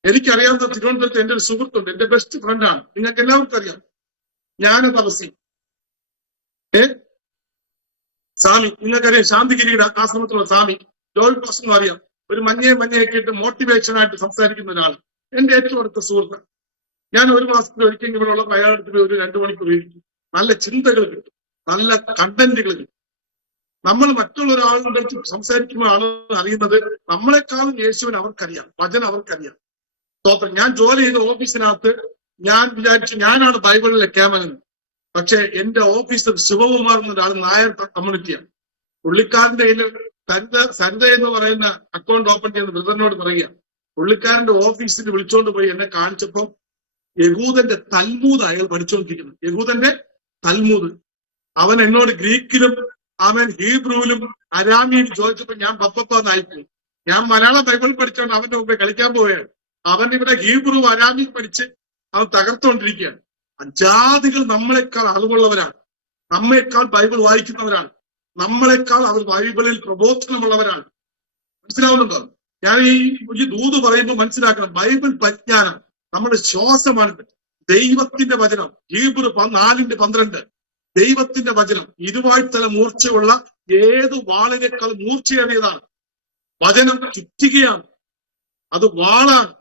എനിക്കറിയാവുന്ന തിരുവനന്തപുരത്ത് എന്റെ ഒരു സുഹൃത്തുണ്ട്, എന്റെ ബെസ്റ്റ് ഫ്രണ്ടാണ്, നിങ്ങൾക്ക് എല്ലാവർക്കും അറിയാം, ജ്ഞാനതപസി സ്വാമി. നിങ്ങൾക്കറിയാം ശാന്തിഗിരിയുടെ ആശ്രമത്തിലുള്ള സ്വാമി ജോയ് പാസ്റ്റർ അറിയാം. ഒരു മഞ്ഞയൊക്കെ ഇട്ട് മോട്ടിവേഷൻ ആയിട്ട് സംസാരിക്കുന്ന ഒരാൾ, എന്റെ ഏറ്റവും അടുത്ത സുഹൃത്ത്. ഞാൻ ഒരു മാസത്തിൽ ഒരിക്കലും ഇവിടെ ഉള്ള അയാളെടുത്ത് ഒരു 2 മണിക്കൂർ ഇരിക്കും. നല്ല ചിന്തകൾ കിട്ടും, നല്ല കണ്ടന്റുകൾ കിട്ടും. നമ്മൾ മറ്റുള്ള ഒരാളുടെ സംസാരിക്കുമ്പോഴാണ് അറിയുന്നത് നമ്മളെക്കാളും യേശുവിന് അവർക്കറിയാം, വചനം അവർക്കറിയാം. സ്തോത്രം. ഞാൻ ജോലി ചെയ്ത ഓഫീസിനകത്ത് ഞാൻ വിചാരിച്ചു ഞാനാണ് ബൈബിളിലെ ക്യാമനെന്ന്. പക്ഷെ എന്റെ ഓഫീസർ ശിവകുമാർ എന്നൊരാൾ നായർ കമ്മ്യൂണിറ്റിയാണ്. പുള്ളിക്കാരന്റെ കയ്യിൽ സരിത എന്ന് പറയുന്ന അക്കൗണ്ട് ഓപ്പൺ ചെയ്യുന്ന ബ്രദറിനോട് പറയുക, പുള്ളിക്കാരന്റെ ഓഫീസിൽ വിളിച്ചോണ്ട് പോയി എന്നെ കാണിച്ചപ്പോൾ യഹൂദന്റെ തൽമൂദ് അയാൾ പഠിച്ചുകൊണ്ടിരിക്കുന്നു. യഹൂദന്റെ തൽമൂദ്. അവൻ എന്നോട് ഗ്രീക്കിലും അവൻ ഹീബ്രുവിലും അരാമിയും ചോദിച്ചപ്പോ ഞാൻ പപ്പന്നായിപ്പോയി. ഞാൻ മലയാളം ബൈബിൾ പഠിച്ചോണ്ട് അവന്റെ മുമ്പേ കളിക്കാൻ പോവുകയാണ്. അവൻ ഇവിടെ ഹീബ്രു അരാമിയും പഠിച്ച് അവൻ തകർത്തുകൊണ്ടിരിക്കുകയാണ്. ജാതികൾ നമ്മളെക്കാൾ അറിവുള്ളവരാണ്, നമ്മേക്കാൾ ബൈബിൾ വായിക്കുന്നവരാണ്, നമ്മളെക്കാൾ അവർ ബൈബിളിൽ പ്രബോധനമുള്ളവരാണ്. മനസ്സിലാവുന്നുണ്ടോ? ഞാൻ ഈ ദൂത് പറയുമ്പോൾ മനസ്സിലാക്കണം, ബൈബിൾ പരിജ്ഞാനം നമ്മുടെ ശ്വാസമാണ്. ദൈവത്തിന്റെ വചനം, ഹീബ്രു 4:12, ദൈവത്തിന്റെ വചനം ഇരുവായ്ത്തല മൂർച്ചയുള്ള ഏത് വാളിനേക്കാൾ മൂർച്ചയേറിയതാണ്. വചനം ചുറ്റികയാണ്, അത് വാളാണ്,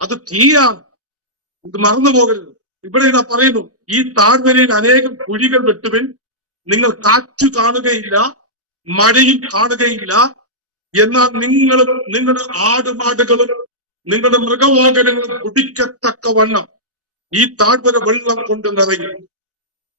അത് തീയാണ്. ഇത് മറന്നു പോകരുത്. ഇവിടെ ഇതാ പറയുന്നു, ഈ താഴ്വരയിൽ അനേകം കുഴികൾ വെട്ടുവിൻ, നിങ്ങൾ കാറ്റു കാണുകയില്ല, മഴയും കാണുകയില്ല, എന്നാൽ നിങ്ങളും നിങ്ങളുടെ ആടുമാടുകളും നിങ്ങളുടെ മൃഗവാഹനങ്ങളും കുടിക്കത്തക്കവണ്ണം ഈ താഴ്വര വെള്ളം കൊണ്ട് നിറയും.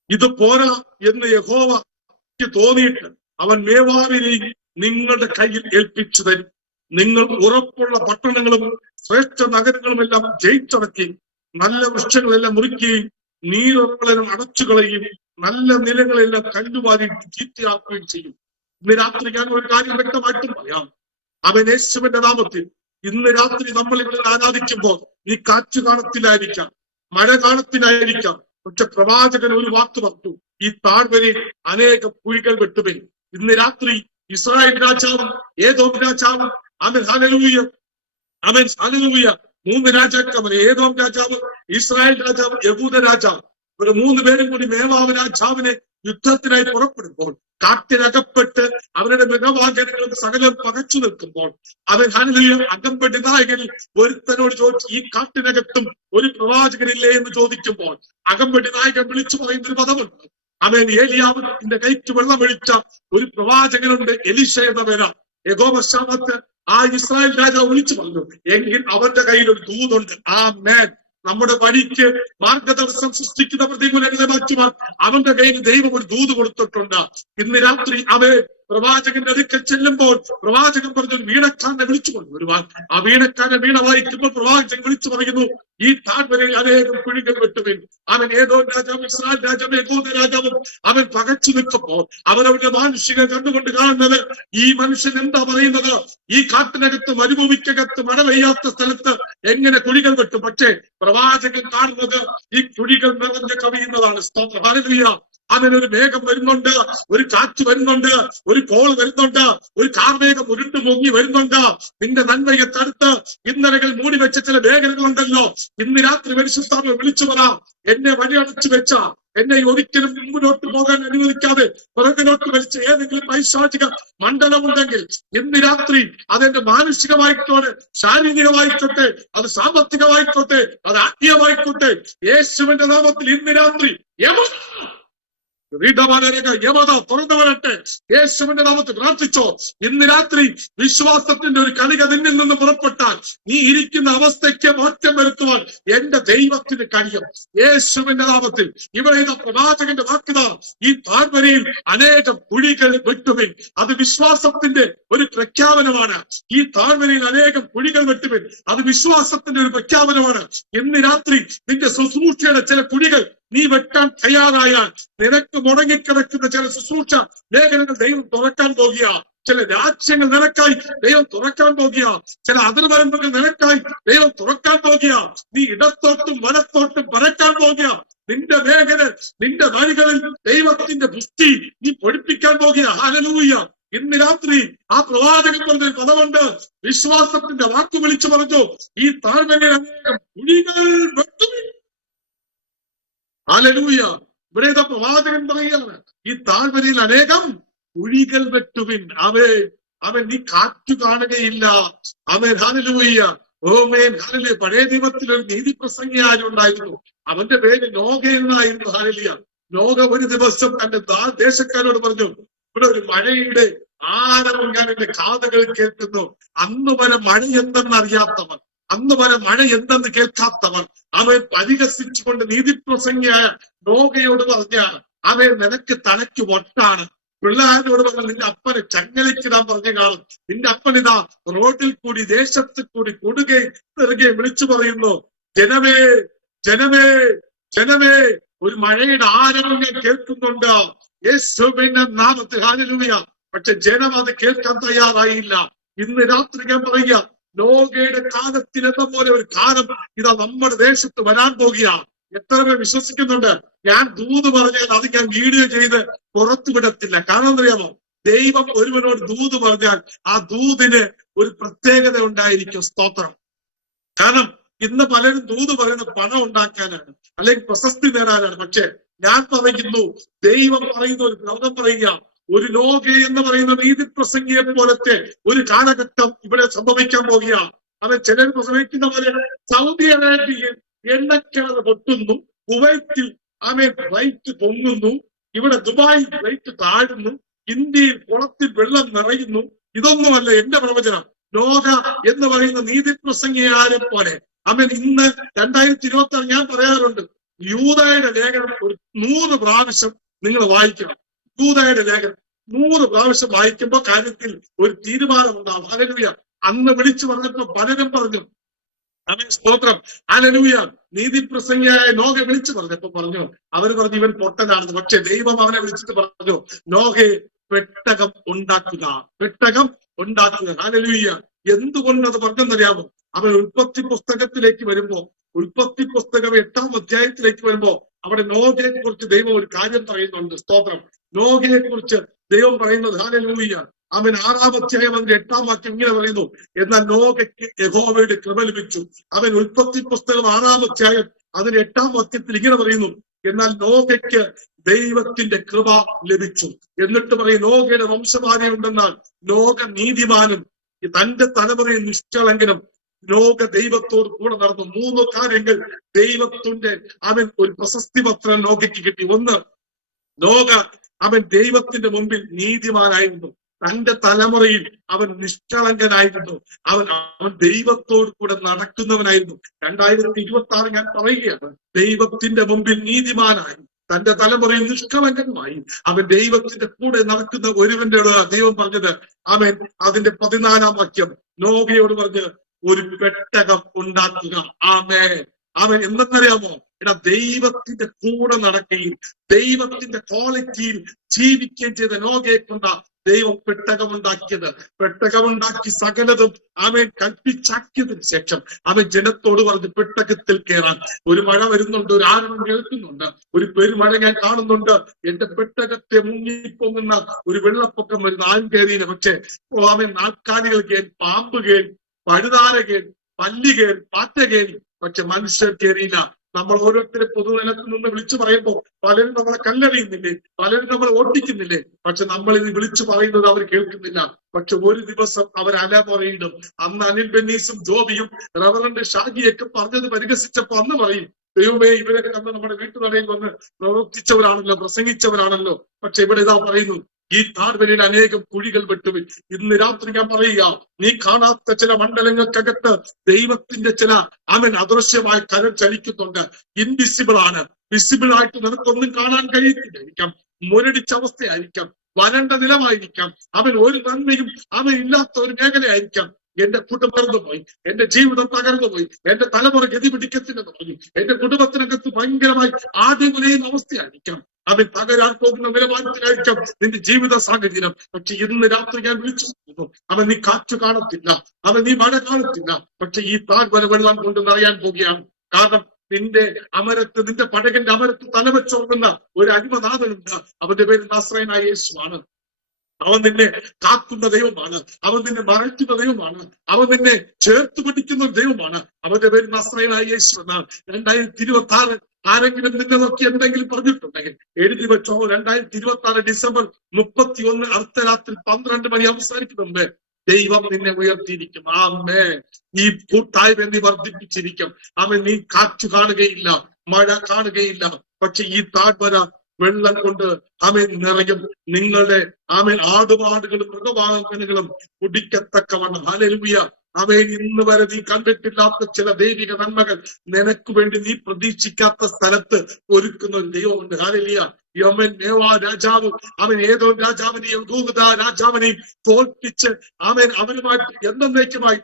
ഇത് പോരാ എന്ന് യഹോവയ്ക്ക് തോന്നിയിട്ട് അവൻ മേവാവിനെയും നിങ്ങളുടെ കയ്യിൽ ഏൽപ്പിച്ചു തരും. നിങ്ങൾ ഉറപ്പുള്ള പട്ടണങ്ങളും ശ്രേഷ്ഠ നഗരങ്ങളുമെല്ലാം ജയിച്ചടക്കി നല്ല വൃക്ഷങ്ങളെല്ലാം മുറിക്കുകയും നീരുറകളെല്ലാം അടച്ചുകളയും നല്ല നിലങ്ങളെല്ലാം കല്ലുവാരി ചീത്തയാക്കുകയും ചെയ്യും. ഇന്ന് രാത്രി ഞാൻ ഒരു കാര്യം വ്യക്തമായിട്ടും പറയാം, അവൻ യേശുവിന്റെ നാമത്തിൽ ഇന്ന് രാത്രി നമ്മൾ ഇവിടെ ആരാധിക്കുമ്പോൾ ഈ കാറ്റ് കാണത്തിലായിരിക്കാം, മഴ കാണത്തിലായിരിക്കാം, പക്ഷെ പ്രവാചകൻ ഒരു വാക്ക് പറഞ്ഞു, ഈ താഴ്വരയിൽ അനേകം കുഴികൾ വെട്ടുവൻ. ഇന്ന് രാത്രി ഇസ്രായേൽ രാജാവും ഏദോം രാജാവും അവൻ ഹല്ലേലൂയ, അവൻ ഹല്ലേലൂയ, 3 രാജാക്കന്മാർ, ഏദോം രാജാവ്, ഇസ്രായേൽ രാജാവ്, യഹൂദ രാജാവ്, ഇവർ 3 പേരും കൂടി മേവാവ് രാജാവിനെ യുദ്ധത്തിനായി പുറപ്പെടുമ്പോൾ കാട്ടിനകപ്പെട്ട് അവരുടെ മൃഗവാഹനങ്ങളും സകലം പകച്ചു നിൽക്കുമ്പോൾ അവൻ ഹല്ലേലൂയ അകമ്പടി നായകനിൽ ഒരുത്തനോട് ചോദിച്ചു, ഈ കാട്ടിനകത്തും ഒരു പ്രവാചകനില്ലേ എന്ന് ചോദിക്കുമ്പോൾ അകമ്പടി നായകൻ വിളിച്ചു പറയുന്നൊരു പദമുണ്ട്. അവൻ ഏലിയാവിന്റെ കൈക്ക് വെള്ളമൊഴിച്ച ഒരു പ്രവാചകനുണ്ട്, എലീശ എന്ന പേരാ. യഹോവശാമത്ത് ആ ഇസ്രായേൽ രാജാവ് വിളിച്ചു പറഞ്ഞു, എങ്കിൽ അവന്റെ കയ്യിൽ ഒരു ദൂതുണ്ട്. ആമേൻ. നമ്മുടെ വഴിക്ക് മാർഗതടസ്സം സൃഷ്ടിക്കുന്ന പ്രതികൂലങ്ങളെ മാറ്റുവാൻ അവന്റെ കയ്യിൽ ദൈവം ഒരു ദൂത് കൊടുത്തിട്ടുണ്ട്. ഇന്ന് രാത്രി അവൻ പ്രവാചകന്റെ അടുക്കൽ ചെല്ലുമ്പോൾ പ്രവാചകൻ പറഞ്ഞു, വീണക്കാരനെ വിളിച്ചു കൊണ്ടുവരുവാൻ. ആ വീണക്കാരനെ വീണ വായിക്കുമ്പോൾ പ്രവാചകൻ വിളിച്ചു പറയുന്നു, ഈ താഴ്വരയിൽ അനേകം കുഴികൾ വെട്ടുവിൻ. അവൻ ഏതോ രാജാവും ഇസ്രായേൽ രാജാവും യഹൂദ രാജാവും അവൻ പകച്ചു നിൽക്കുമ്പോൾ അവരവരുടെ മാനുഷിക കണ്ടുകൊണ്ട് കാണുന്നത്, ഈ മനുഷ്യൻ എന്താ പറയുന്നത്, ഈ കാട്ടിനകത്ത് മരുഭൂമിക്കകത്ത് മഴ പെയ്യാത്ത സ്ഥലത്ത് എങ്ങനെ കുഴികൾ വെട്ടും? പക്ഷേ പ്രവാചകൻ കാണുന്നത് ഈ കുഴികൾ നിറഞ്ഞ് കവിയുന്നതാണ്. ഹല്ലേലൂയ. അവനൊരു മേഘം വരുന്നുണ്ട്, ഒരു കാറ്റ് വരുന്നുണ്ട്, ഒരു കോൾ വരുന്നുണ്ട്, ഒരു കാർമേഘം ഉരുണ്ടു പൊങ്ങി വരുന്നുണ്ട്. നിന്റെ നന്മയെ തടുത്ത് ഇന്നലകൾ മൂടി വെച്ച ചില മേഖലകളുണ്ടല്ലോ, ഇന്ന് രാത്രി പരിശുദ്ധാത്മാവ് വിളിച്ചു പറ, എന്നെ വഴിയടച്ചു വെച്ച, എന്നെ ഒരിക്കലും മുമ്പോട്ട് പോകാൻ അനുവദിക്കാതെ പുറകിലോട്ട് വലിച്ച ഏതെങ്കിലും പൈശാചിക മണ്ഡലമുണ്ടെങ്കിൽ ഇന്ന് രാത്രി അതെന്റെ മാനസികമായിക്കോട്ടെ, ശാരീരികമായിക്കോട്ടെ, അത് സാമ്പത്തികമായിക്കോട്ടെ, അത് ആത്മീയമായിക്കോട്ടെ, യേശുവിന്റെ നാമത്തിൽ ഇന്ന് രാത്രി യമത തുറന്നു വരട്ടെ. യേശുവിന്റെ നാമത്തിൽ പ്രാർത്ഥിച്ചോ. ഇന്ന് രാത്രി വിശ്വാസത്തിന്റെ ഒരു കണിക നിന്നിൽ നിന്ന് പുറപ്പെട്ടാൽ നീ ഇരിക്കുന്ന അവസ്ഥയ്ക്ക് മാറ്റം വരുത്തുവാൻ എന്റെ ദൈവത്തിന് കഴിയും. യേശുവിന്റെ നാമത്തിൽ ഇവിടെ പ്രവാചകന്റെ വാക്കുത, ഈ താഴ്വരയിൽ അനേകം കുഴികൾ വെട്ടുവിൻ. അത് വിശ്വാസത്തിന്റെ ഒരു പ്രഖ്യാപനമാണ്. ഈ താഴ്വരയിൽ അനേകം കുഴികൾ വെട്ടുവിൻ, അത് വിശ്വാസത്തിന്റെ ഒരു പ്രഖ്യാപനമാണ്. ഇന്ന് രാത്രി നിന്റെ ശുശ്രൂഷയുടെ ചില കുഴികൾ നീ വെട്ടാൻ തയ്യാറായാൽ നിനക്ക് മുടങ്ങിക്കിടക്കുന്ന ചില ശുശ്രൂഷ മേഖലകൾ ദൈവം തുറക്കാൻ പോകുക. ചില രാജ്യങ്ങൾ നിനക്കായി ദൈവം തുറക്കാൻ പോകുക. ചില അതിർവരമ്പുകൾ നിനക്കായി ദൈവം തുറക്കാൻ പോകുക. നീ ഇടത്തോട്ടും വലത്തോട്ടും പറക്കാൻ പോകുക. നിന്റെ മേഖല, നിന്റെ വഴികളിൽ ദൈവത്തിന്റെ പുഷ്ടി നീ പൊഴിപ്പിക്കാൻ പോകുക. ഹല്ലേലൂയ. ഇന്ന് രാത്രി ആ പ്രവാചകൻ പറഞ്ഞ പദമുണ്ട്, വിശ്വാസത്തിന്റെ വാക്ക് വിളിച്ചു പറഞ്ഞു, ഈ താഴ്വരയിൽ അനേകം കുഴികൾ വെട്ടുവിൻ. ഹല്ലേലൂയ. ഇവിടെ ഇതാ പ്രവാചകൻ പറയുകയാണ്, ഈ താഴ്വരയിൽ അനേകം കുഴികൾ വെട്ടുവിൻ. അവൻ നീ കാറ്റു കാണുകയില്ല. അവൻ ഹല്ലേലൂയ. ഓമേൻ ഹല്ലേലൂയ. പഴയ നിയമത്തിൽ ഒരു നീതി പ്രസംഗിയാരുണ്ടായിരുന്നു, അവന്റെ പേര് നോഗ എന്നായിരുന്നു. ഹല്ലേലൂയ. നോഗ ഒരു ദിവസം തന്റെ ദേശക്കാരോട് പറഞ്ഞു, ഇവിടെ ഒരു മഴയുടെ ആരവം ഞാൻ എന്റെ കാതുകൾ കേൾക്കുന്നു. അന്ന് വരെ മഴ എന്തെന്ന് അറിയാത്തവർ, അന്ന് വരെ മഴ എന്തെന്ന് കേൾക്കാത്തവർ, അവൻ പരിഹസിച്ചുകൊണ്ട് നീതിപ്രസംഗിയായ നോഗയോട് പറഞ്ഞ, അവൻ നിനക്ക് തലയ്ക്ക് വട്ടാണ്. പിള്ളേരോട് പറഞ്ഞ, നിന്റെ അപ്പനെ ചങ്ങലയ്ക്കിടാൻ പറഞ്ഞു കാണും. നിന്റെ അപ്പനിതാ റോഡിൽ കൂടി ദേശത്ത് കൂടി കൊടുകയും വിളിച്ചു പറയുന്നു, ജനമേ ജനമേ ജനമേ, ഒരു മഴയുടെ ആരവം ഞാൻ കേൾക്കുന്നുണ്ട് യേശുവിന്റെ നാമത്തിൽ. ഹല്ലേലൂയ. പക്ഷെ ജനം അത് കേൾക്കാൻ തയ്യാറായില്ല. ഇന്ന് രാത്രി ഞാൻ പറയുക, നോഗയുടെ കാലത്തിലെന്ന പോലെ ഒരു കാലം ഇതാ നമ്മുടെ ദേശത്ത് വരാൻ പോകുകയാണ്. എത്ര പേർ വിശ്വസിക്കുന്നുണ്ട്? ഞാൻ ദൂത് പറഞ്ഞാൽ അത് ഞാൻ വീഡിയോ ചെയ്ത് പുറത്തു വിടത്തില്ല. കാരണം എന്തറിയാമോ? ദൈവം ഒരുവനോട് ദൂത് പറഞ്ഞാൽ ആ ദൂതിന് ഒരു പ്രത്യേകത ഉണ്ടായിരിക്കും. സ്തോത്രം. കാരണം ഇന്ന് പലരും ദൂത് പറയുന്നത് പണം ഉണ്ടാക്കാനാണ്, അല്ലെങ്കിൽ പ്രശസ്തി നേടാനാണ്. പക്ഷെ ഞാൻ പറയുന്നു, ദൈവം പറയുന്ന ഒരു ഗ്രന്ഥം പറയുക, ഒരു നോഗ എന്ന് പറയുന്ന നീതി പ്രസംഗിയെ പോലത്തെ ഒരു കാലഘട്ടം ഇവിടെ സംഭവിക്കാൻ പോകുക. അത് ചിലർ പ്രസംഗിക്കുന്ന പോലെ സൗദി അറേബ്യയിൽ എണ്ണക്കിണർ പൊട്ടുന്നു, കുവൈത്തിൽ റൈറ്റ് പൊങ്ങുന്നു, ഇവിടെ ദുബായിൽ റൈറ്റ് താഴുന്നു, ഇന്ത്യയിൽ കുളത്തിൽ വെള്ളം നിറയുന്നു. ഇതൊന്നുമല്ല എന്റെ പ്രവചനം. നോഗ എന്ന് പറയുന്ന നീതി പ്രസംഗിയാരെ പോലെ ഇന്ന് 2026 ഞാൻ പറയാറുണ്ട്, യൂദയുടെ ലേഖനം ഒരു 100 പ്രാവശ്യം നിങ്ങൾ വായിക്കണം. യൂദയുടെ ലേഖനം 100 പ്രാവശ്യം വായിക്കുമ്പോൾ കാര്യത്തിൽ ഒരു തീരുമാനം ഉണ്ടാവും. ഹല്ലേലൂയ. അന്ന് വിളിച്ചു പറഞ്ഞപ്പോ പലരും പറഞ്ഞു, സ്തോത്രം, ഹല്ലേലൂയ. നീതി പ്രസംഗിയായ നോഗ വിളിച്ചു പറഞ്ഞപ്പോ പറഞ്ഞു, അവര് പറഞ്ഞു ഇവൻ പൊട്ടനാണെന്ന്. പക്ഷെ ദൈവം അവനെ വിളിച്ചിട്ട് പറഞ്ഞു, നോഗയെ പെട്ടകം ഉണ്ടാക്കുക, പെട്ടകം ഉണ്ടാക്കുക. ഹല്ലേലൂയ. എന്തുകൊണ്ടത് പറഞ്ഞെന്നറിയാമോ? അവൻ ഉൽപ്പത്തി പുസ്തകത്തിലേക്ക് വരുമ്പോ, ഉൽപ്പത്തി പുസ്തകം 8-ാം അധ്യായത്തിലേക്ക് വരുമ്പോ അവിടെ നോഗയെ കുറിച്ച് ദൈവം ഒരു കാര്യം പറയുന്നുണ്ട്. സ്തോത്രം. നോഗയെ കുറിച്ച് ദൈവം പറയുന്നത്, ഹല്ലേലൂയ, അവൻ 6-ാം അധ്യായം അതിന്റെ 8-ാം വാക്യം ഇങ്ങനെ പറയുന്നു, എന്നാൽ നോഗയ്ക്ക് യഹോവയുടെ കൃപ ലഭിച്ചു. അവൻ ഉൽപ്പത്തി പുസ്തകം 6-ാം അധ്യായം അതിന്റെ 8-ാം വാക്യത്തിൽ ഇങ്ങനെ പറയുന്നു, എന്നാൽ നോഗയ്ക്ക് ദൈവത്തിന്റെ കൃപ ലഭിച്ചു. എന്നിട്ട് പറയും, നോഗയുടെ വംശപാതി ഉണ്ടെന്നാൽ നോഗ നീതിമാനും തന്റെ തലമുറയിൽ നിഷ്കളങ്കനും നോഗ ദൈവത്തോട് കൂടെ നടന്നു. 3 കാര്യങ്ങൾ ദൈവത്തിന്റെ ഒരു പ്രശസ്തി പത്രം നോഗയ്ക്ക് കിട്ടി. ഒന്ന്, നോഗ ദൈവത്തിന്റെ മുമ്പിൽ നീതിമാനായിരുന്നു. തന്റെ തലമുറയിൽ അവൻ നിഷ്കളങ്കനായിരുന്നു. അവൻ ദൈവത്തോട് കൂടെ നടക്കുന്നവനായിരുന്നു. 2026 ഞാൻ പറയുകയാണ്, ദൈവത്തിന്റെ മുമ്പിൽ നീതിമാനായി, തന്റെ തലമുറയിൽ നിഷ്കളങ്കനുമായി അവൻ ദൈവത്തിന്റെ കൂടെ നടക്കുന്ന ഒരുവന്റെ ദൈവം പറഞ്ഞത്, അതിന്റെ 14-ാം വാക്യം നോഗയോട് പറഞ്ഞ് ഒരു പെട്ടകം ഉണ്ടാക്കുക. അവൻ എന്തെന്നറിയാമോ? ദൈവത്തിന്റെ കൂടെ നടക്കുകയും ദൈവത്തിന്റെ ക്വാളിറ്റിയിൽ ജീവിക്കുകയും ചെയ്ത നോഗയെ കൊണ്ട ദൈവം പെട്ടകമുണ്ടാക്കിയത്. പെട്ടകമുണ്ടാക്കി സകലതും കൽപ്പിച്ചാക്കിയതിനു ശേഷം ജനത്തോട് പറഞ്ഞ് പെട്ടകത്തിൽ കയറാൻ. ഒരു മഴ വരുന്നുണ്ട്, ഒരു ആരവം കേൾക്കുന്നുണ്ട്, ഒരു പെരുമഴ ഞാൻ കാണുന്നുണ്ട്. എന്റെ പെട്ടകത്തെ മുങ്ങിപ്പൊങ്ങുന്ന ഒരു വെള്ളപ്പൊക്കം വരുന്ന ആൻകേരിയില്. പക്ഷെ നാൽക്കാലികൾ കേൾ, പാമ്പ് കേൾ, പഴുതാര കേൾ, പല്ലി കേൾ, പാറ്റ കേൾ, പക്ഷെ മനുഷ്യർ കയറിയില്ല. നമ്മൾ ഓരോരുത്തരെ പൊതുനിലത്ത് നിന്ന് വിളിച്ചു പറയുമ്പോൾ പലരും നമ്മളെ കല്ലെറിയുന്നില്ലേ, പലരും നമ്മളെ ഓട്ടിക്കുന്നില്ലേ, പക്ഷെ നമ്മൾ ഇത് വിളിച്ചു പറയുന്നത് അവർ കേൾക്കുന്നില്ല. പക്ഷെ ഒരു ദിവസം അവർ അല പറയിടും. അന്ന് അനിൽ ബെന്നീസും ജോബിയും റവറന്റ് ഷാജിയൊക്കെ പറഞ്ഞത് പരിഹസിച്ചപ്പോ അന്ന് പറയും, ദൈവമേ, ഇവരൊക്കെ നമ്മൾ നമ്മുടെ വീട്ടുനടയിൽ വന്ന് പ്രവർത്തിച്ചവരാണല്ലോ, പ്രസംഗിച്ചവരാണല്ലോ. പക്ഷെ ഇവിടെ ഇതാ പറയുന്നു, ഈ താഴ്വരയിൽ അനേകം കുഴികൾ വെട്ടുവിൻ. ഇന്ന് രാത്രി ഞാൻ പറയുക, നീ കാണാത്ത ചില മണ്ഡലങ്ങൾക്കകത്ത് ദൈവത്തിന്റെ ചില അദൃശ്യമായ കരം ചലിക്കുന്നുണ്ട്. ഇൻവിസിബിൾ ആണ്. വിസിബിൾ ആയിട്ട് നിനക്കൊന്നും കാണാൻ കഴിയത്തില്ലായിരിക്കാം. മുരടിച്ച അവസ്ഥയായിരിക്കാം, വരണ്ട നിലമായിരിക്കാം, ഒരു നന്മയും ഇല്ലാത്ത ഒരു മേഖലയായിരിക്കാം. എന്റെ കുടുംബം തകർന്നുപോയി, എന്റെ ജീവിതം തകർന്നുപോയി, എന്റെ തലമുറ ഗതി പിടിക്കത്തില്ലെന്ന് പറഞ്ഞു, എന്റെ കുടുംബത്തിനകത്ത് ഭയങ്കരമായി ആദ്യം ഉലയുന്ന അവസ്ഥയായിരിക്കാം. തകരാൻ പോകുന്ന നിലവാരത്തിലായിരിക്കാം നിന്റെ ജീവിത സാഹചര്യം. പക്ഷെ ഇന്ന് രാത്രി ഞാൻ വിളിച്ചു, നീ കാറ്റ് കാണത്തില്ല, നീ മഴ കാണത്തില്ല. പക്ഷെ ഈ താഴ്വര വെള്ളം കൊണ്ട് നിറയാൻ പോകുകയാണ്. കാരണം നിന്റെ അമരത്ത്, നിന്റെ പടകിന്റെ അമരത്ത് തലവെച്ചോർക്കുന്ന ഒരു അടിമനാഥനുണ്ട്. അവന്റെ പേര് നസ്രയനായ യേശുവാണ്. അവൻ നിന്നെ കാക്കുന്ന ദൈവമാണ്. അവൻ നിന്നെ മറയ്ക്കുന്ന ദൈവമാണ്. അവൻ നിന്നെ ചേർത്ത് പിടിക്കുന്ന ഒരു ദൈവമാണ്. അവന്റെ പേര് നസ്രയനായ യേശു എന്നാണ്. 2026 ആരെങ്കിലും നിന്നെ നോക്കി എന്തെങ്കിലും പറഞ്ഞിട്ടുണ്ടെങ്കിൽ എഴുതി വെച്ചോ. 2026 ഡിസംബർ 31 അർദ്ധരാത്രി 12 മണി അവസാനിക്കുന്ന മുമ്പ് ദൈവം നിന്നെ ഉയർത്തിയിരിക്കും. ആമേൻ. ഈ കൂട്ടായ്മ നീ വർദ്ധിപ്പിച്ചിരിക്കും. അവൻ നീ കാറ്റ് കാണുകയില്ല, മഴ കാണുകയില്ല. പക്ഷെ ഈ താഴ്വര വെള്ളം കൊണ്ട് അവൻ നിറയും. നിങ്ങളുടെ അവൻ ആടുപാടുകളും മൃഗവാഹനങ്ങളും കുടിക്കത്തക്കവണ്ണം. ഹല്ലേലൂയ. അവൻ ഇന്ന് വരെ നീ കണ്ടിട്ടില്ലാത്ത ചില ദൈവിക നന്മകൾ നിനക്ക് വേണ്ടി നീ പ്രതീക്ഷിക്കാത്ത സ്ഥലത്ത് ഒരുക്കുന്ന ഒരു ദൈവമുണ്ട്. ഹല്ലേലൂയ. യമൻ മേവാ രാജാവ് അവൻ ഏതോ രാജാവിനെയും യഹൂദ രാജാവിനെയും തോൽപ്പിച്ച് അവനുമായിട്ട് എന്നേക്കുമായി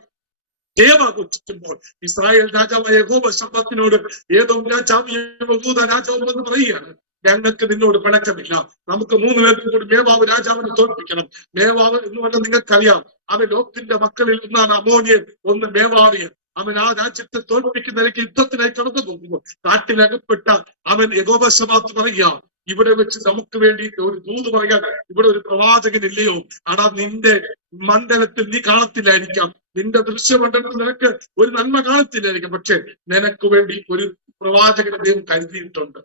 ജയമാഘോഷിക്കുമ്പോൾ ഇസ്രായേൽ രാജാവായ യഹോവ ശബ്ദത്തിനോട് ഏതോ രാജാവ് യഹൂദ രാജാവ് എന്ന് പറയുകയാണ്, ഞങ്ങൾക്ക് നിന്നോട് പിണക്കമില്ല. നമുക്ക് 3 പേർക്കും കൂടി മേവാവ് രാജാവിനെ തോൽപ്പിക്കണം. മേവാവ് എന്ന് പറഞ്ഞാൽ നിങ്ങൾക്കറിയാം, അവൻ ലോത്തിന്റെ മക്കളിൽ ഒന്നാണ് അമോനിയൻ, ഒന്ന് മേവാവിയൻ. അവൻ ആ രാജ്യത്തെ തോൽപ്പിക്കുന്നതിലേക്ക് യുദ്ധത്തിനായി കടന്നു പോകുമ്പോൾ കാട്ടിലകപ്പെട്ട അവൻ യഹോവ ശബ്ദത്ത് പറയുക, ഇവിടെ വെച്ച് നമുക്ക് വേണ്ടി ഒരു ദൂത് പറയാൻ ഇവിടെ ഒരു പ്രവാചകനില്ലയോ? അടാ, നിന്റെ മണ്ഡലത്തിൽ നീ കാണത്തില്ലായിരിക്കാം, നിന്റെ ദൃശ്യമണ്ഡലത്തിൽ നിനക്ക് ഒരു നന്മ കാണത്തില്ലായിരിക്കാം, പക്ഷെ നിനക്ക് വേണ്ടി ഒരു പ്രവാചകനെ ദൈവം കരുതിയിട്ടുണ്ട്.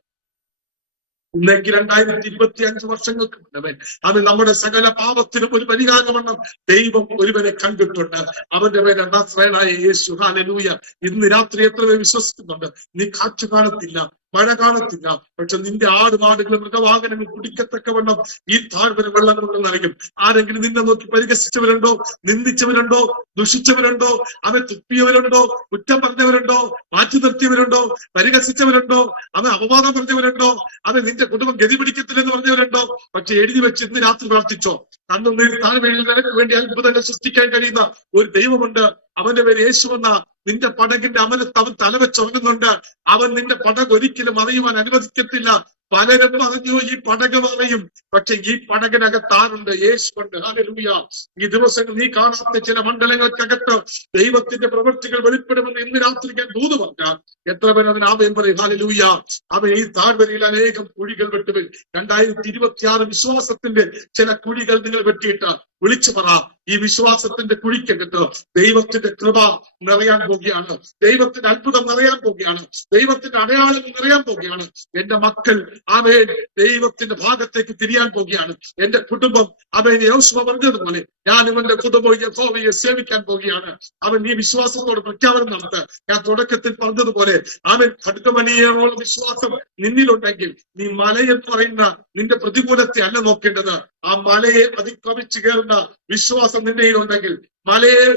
ഇന്നേക്ക് 2025 വർഷങ്ങൾക്ക് മുന്നേ അത് നമ്മുടെ സകല പാപത്തിനും ഒരു പരിഹാരമെണ്ണം ദൈവം ഒരുവനെ കണ്ടിട്ടുണ്ട്. അവന്റെ പേര് നസ്രയനായ യേശു. ഹല്ലേലൂയ. ഇന്ന് രാത്രി എത്ര പേര് വിശ്വസിക്കുന്നുണ്ട്? നീ കാറ്റ് കാണത്തില്ല, മഴ കാണത്തില്ല, പക്ഷെ നിന്റെ ആടുമാടുകളും മൃഗവാഹനങ്ങൾ കുടിക്കത്തക്കവണ്ണം ഈ താഴ്വര വെള്ളം കൊണ്ട് നിറയും. ആരെങ്കിലും നിന്നെ നോക്കി പരിഹസിച്ചവരുണ്ടോ, നിന്ദിച്ചവരുണ്ടോ, ദുഷിച്ചവരുണ്ടോ, അവൻ തുപ്പിയവരുണ്ടോ, കുറ്റം പറഞ്ഞവരുണ്ടോ, മാറ്റി നിർത്തിയവരുണ്ടോ, പരിഹസിച്ചവരുണ്ടോ, അവൻ അപവാദം പറഞ്ഞവരുണ്ടോ, അവൻ നിന്റെ കുടുംബം ഗതി പിടിക്കത്തില്ലെന്ന് പറഞ്ഞവരുണ്ടോ? പക്ഷെ എഴുതി വെച്ച് ഇന്ന് രാത്രി പ്രാർത്ഥിച്ചോ. കണ്ണുനീർ താഴ്വരയിൽ നിനക്ക് വേണ്ടി അത്ഭുതങ്ങൾ സൃഷ്ടിക്കാൻ കഴിയുന്ന ഒരു ദൈവമുണ്ട്. അവന്റെ പേര് യേശു എന്ന. നിന്റെ പടകിന്റെ അമരത്ത് അവൻ തലവെച്ചുറങ്ങുന്നുണ്ട്. അവൻ നിന്റെ പടക് ഒരിക്കലും അറിയുവാൻ അനുവദിക്കത്തില്ല. പലരും പറഞ്ഞു ഈ പടക് അറിയും, പക്ഷെ ഈ പടകിനകത്ത് ആരുണ്ട്? യേശുണ്ട്. ഹല്ലേലൂയ. ഈ ദിവസങ്ങൾ നീ കാണാത്ത ചില മണ്ഡലങ്ങൾക്കകത്ത് ദൈവത്തിന്റെ പ്രവൃത്തികൾ വെളിപ്പെടുമെന്ന് ഇന്ന് രാത്രി ഞാൻ ദൂത് പറഞ്ഞാൽ എത്ര പേർ അതിന് ആമേൻ പറയും? ഹല്ലേലൂയ. അവൻ ഈ താഴ്വരയിൽ അനേകം കുഴികൾ വെട്ടുവരും. 2026 വിശ്വാസത്തിന്റെ ചില കുഴികൾ നിങ്ങൾ വെട്ടിയിട്ട് വിളിച്ചു പറ, ഈ വിശ്വാസത്തിന്റെ കുഴിക്കകത്ത് ദൈവത്തിന്റെ കൃപ നിറയാൻ പോകുകയാണ്, ദൈവത്തിന്റെ അത്ഭുതം നിറയാൻ പോകുകയാണ്, ദൈവത്തിന്റെ അടയാളം നിറയാൻ പോകുകയാണ്. എന്റെ മക്കൾ അവൻ ദൈവത്തിന്റെ ഭാഗത്തേക്ക് തിരിയാൻ പോകുകയാണ്. എന്റെ കുടുംബം അവൻ യോശുവ പറഞ്ഞതുപോലെ ഞാൻ ഇവന്റെ കുടുംബം യഹോവയെ സേവിക്കാൻ പോകുകയാണ്. അവൻ ഈ വിശ്വാസത്തോട് പ്രഖ്യാപനം നടത്ത. ഞാൻ തുടക്കത്തിൽ പറഞ്ഞതുപോലെ അവൻ ഖഡ്ഗമണിയോളം വിശ്വാസം നിന്നിലുണ്ടെങ്കിൽ നീ മലയെന്ന് പറയുന്ന നിന്റെ പ്രതികൂലത്തെ അല്ല നോക്കേണ്ടത്, ആ മലയെ അതിക്രമിച്ചു കയറുന്ന വിശ്വാസം നിന്റെ ഉണ്ടെങ്കിൽ മലയെ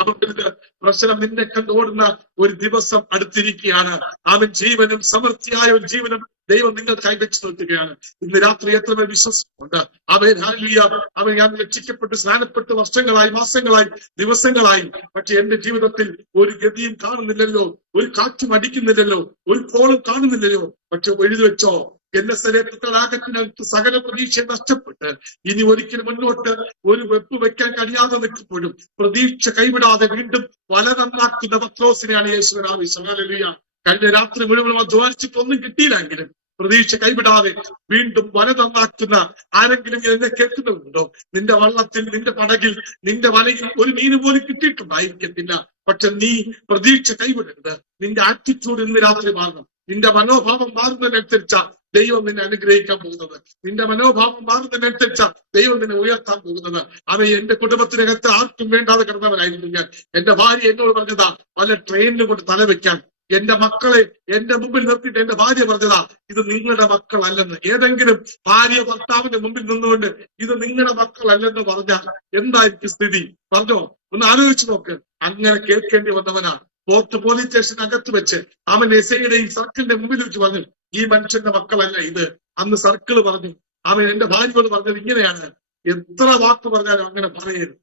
അവന്റെ പ്രശ്നം നിന്നെ കണ്ടോടുന്ന ഒരു ദിവസം അടുത്തിരിക്കുകയാണ്. അവൻ ജീവനും സമൃദ്ധിയായ ഒരു ജീവനും ദൈവം നിങ്ങൾ കൈവച്ചു നിർത്തുകയാണ്. ഇന്ന് രാത്രി എത്ര പേർ വിശ്വസിക്കുന്നുണ്ട്? അവൻ ഹല്ലേലൂയ. അവൻ ഞാൻ രക്ഷിക്കപ്പെട്ട് സ്നാനപ്പെട്ട് വർഷങ്ങളായി, മാസങ്ങളായി, ദിവസങ്ങളായി, പക്ഷെ എന്റെ ജീവിതത്തിൽ ഒരു ഗതിയും കാണുന്നില്ലല്ലോ, ഒരു കാറ്റും അടിക്കുന്നില്ലല്ലോ, ഒരു കോളും കാണുന്നില്ലല്ലോ. പക്ഷെ എഴുതി വെച്ചോ, എന്റെ സ്ഥലത്തിനകത്ത് സകല പ്രതീക്ഷ നഷ്ടപ്പെട്ട് ഇനി ഒരിക്കലും മുന്നോട്ട് ഒരു വെപ്പ് വെക്കാൻ കഴിയാതെ നിൽക്കുമ്പോഴും പ്രതീക്ഷ കൈവിടാതെ വീണ്ടും വല നന്നാക്കുന്ന പത്രോസിനെയാണ് യേശുവിൻ ആവശ്യം. ഹല്ലേലൂയ. കഴിഞ്ഞ രാത്രി മുഴുവൻ അധ്വാനിച്ചിട്ടൊന്നും കിട്ടിയില്ലെങ്കിലും പ്രതീക്ഷ കൈവിടാതെ വീണ്ടും വല നന്നാക്കുന്ന ആരെങ്കിലും എന്നെ കേൾക്കുന്നുണ്ടോ? നിന്റെ വള്ളത്തിൽ, നിന്റെ പടകിൽ, നിന്റെ വലയിൽ ഒരു മീന് പോലും കിട്ടിയിട്ടുണ്ടായിരിക്കത്തില്ല. പക്ഷെ നീ പ്രതീക്ഷ കൈവിടരുത്. നിന്റെ ആറ്റിറ്റ്യൂഡ് ഇന്ന് രാത്രി മാറണം. നിന്റെ മനോഭാവം മാറുന്നതിനനുസരിച്ചാ ദൈവം നിന്നെ അനുഗ്രഹിക്കാൻ പോകുന്നത്. നിന്റെ മനോഭാവം മാറുന്നതിനനുസരിച്ചാ ദൈവം നിന്നെ ഉയർത്താൻ പോകുന്നത്. അവൻ എന്റെ കുടുംബത്തിനകത്ത് ആർക്കും വേണ്ടാതെ കിടന്നവനായിരുന്നു ഞാൻ. എന്റെ ഭാര്യ എന്നോട് പറഞ്ഞതാ പല ട്രെയിനിൽ കൊണ്ട് തലവെക്കാൻ. എന്റെ മക്കളെ എന്റെ മുമ്പിൽ നിർത്തിയിട്ട് എന്റെ ഭാര്യ പറഞ്ഞതാ ഇത് നിങ്ങളുടെ മക്കളല്ലെന്ന്. ഏതെങ്കിലും ഭാര്യ ഭർത്താവിന്റെ മുമ്പിൽ നിന്നുകൊണ്ട് ഇത് നിങ്ങളുടെ മക്കളല്ലെന്ന് പറഞ്ഞാൽ എന്തായിരിക്കും സ്ഥിതി? പറഞ്ഞോ, ഒന്ന് ആലോചിച്ച് നോക്ക്. അങ്ങനെ കേൾക്കേണ്ടി വന്നവനാ. പോർട്ട് പോലീസ് സ്റ്റേഷനകത്ത് വെച്ച് അവൻ എസ്ഐയുടെയും സർക്കിളിന്റെ മുമ്പിൽ വെച്ച് പറഞ്ഞു ഈ മനുഷ്യന്റെ മക്കളല്ല ഇത്. അന്ന് സർക്കിള് പറഞ്ഞു. അവൻ എന്റെ ഭാര്യയോട് പറഞ്ഞത് ഇങ്ങനെയാണ്, എത്ര വാക്ക് പറഞ്ഞാലും അങ്ങനെ പറയരുത്,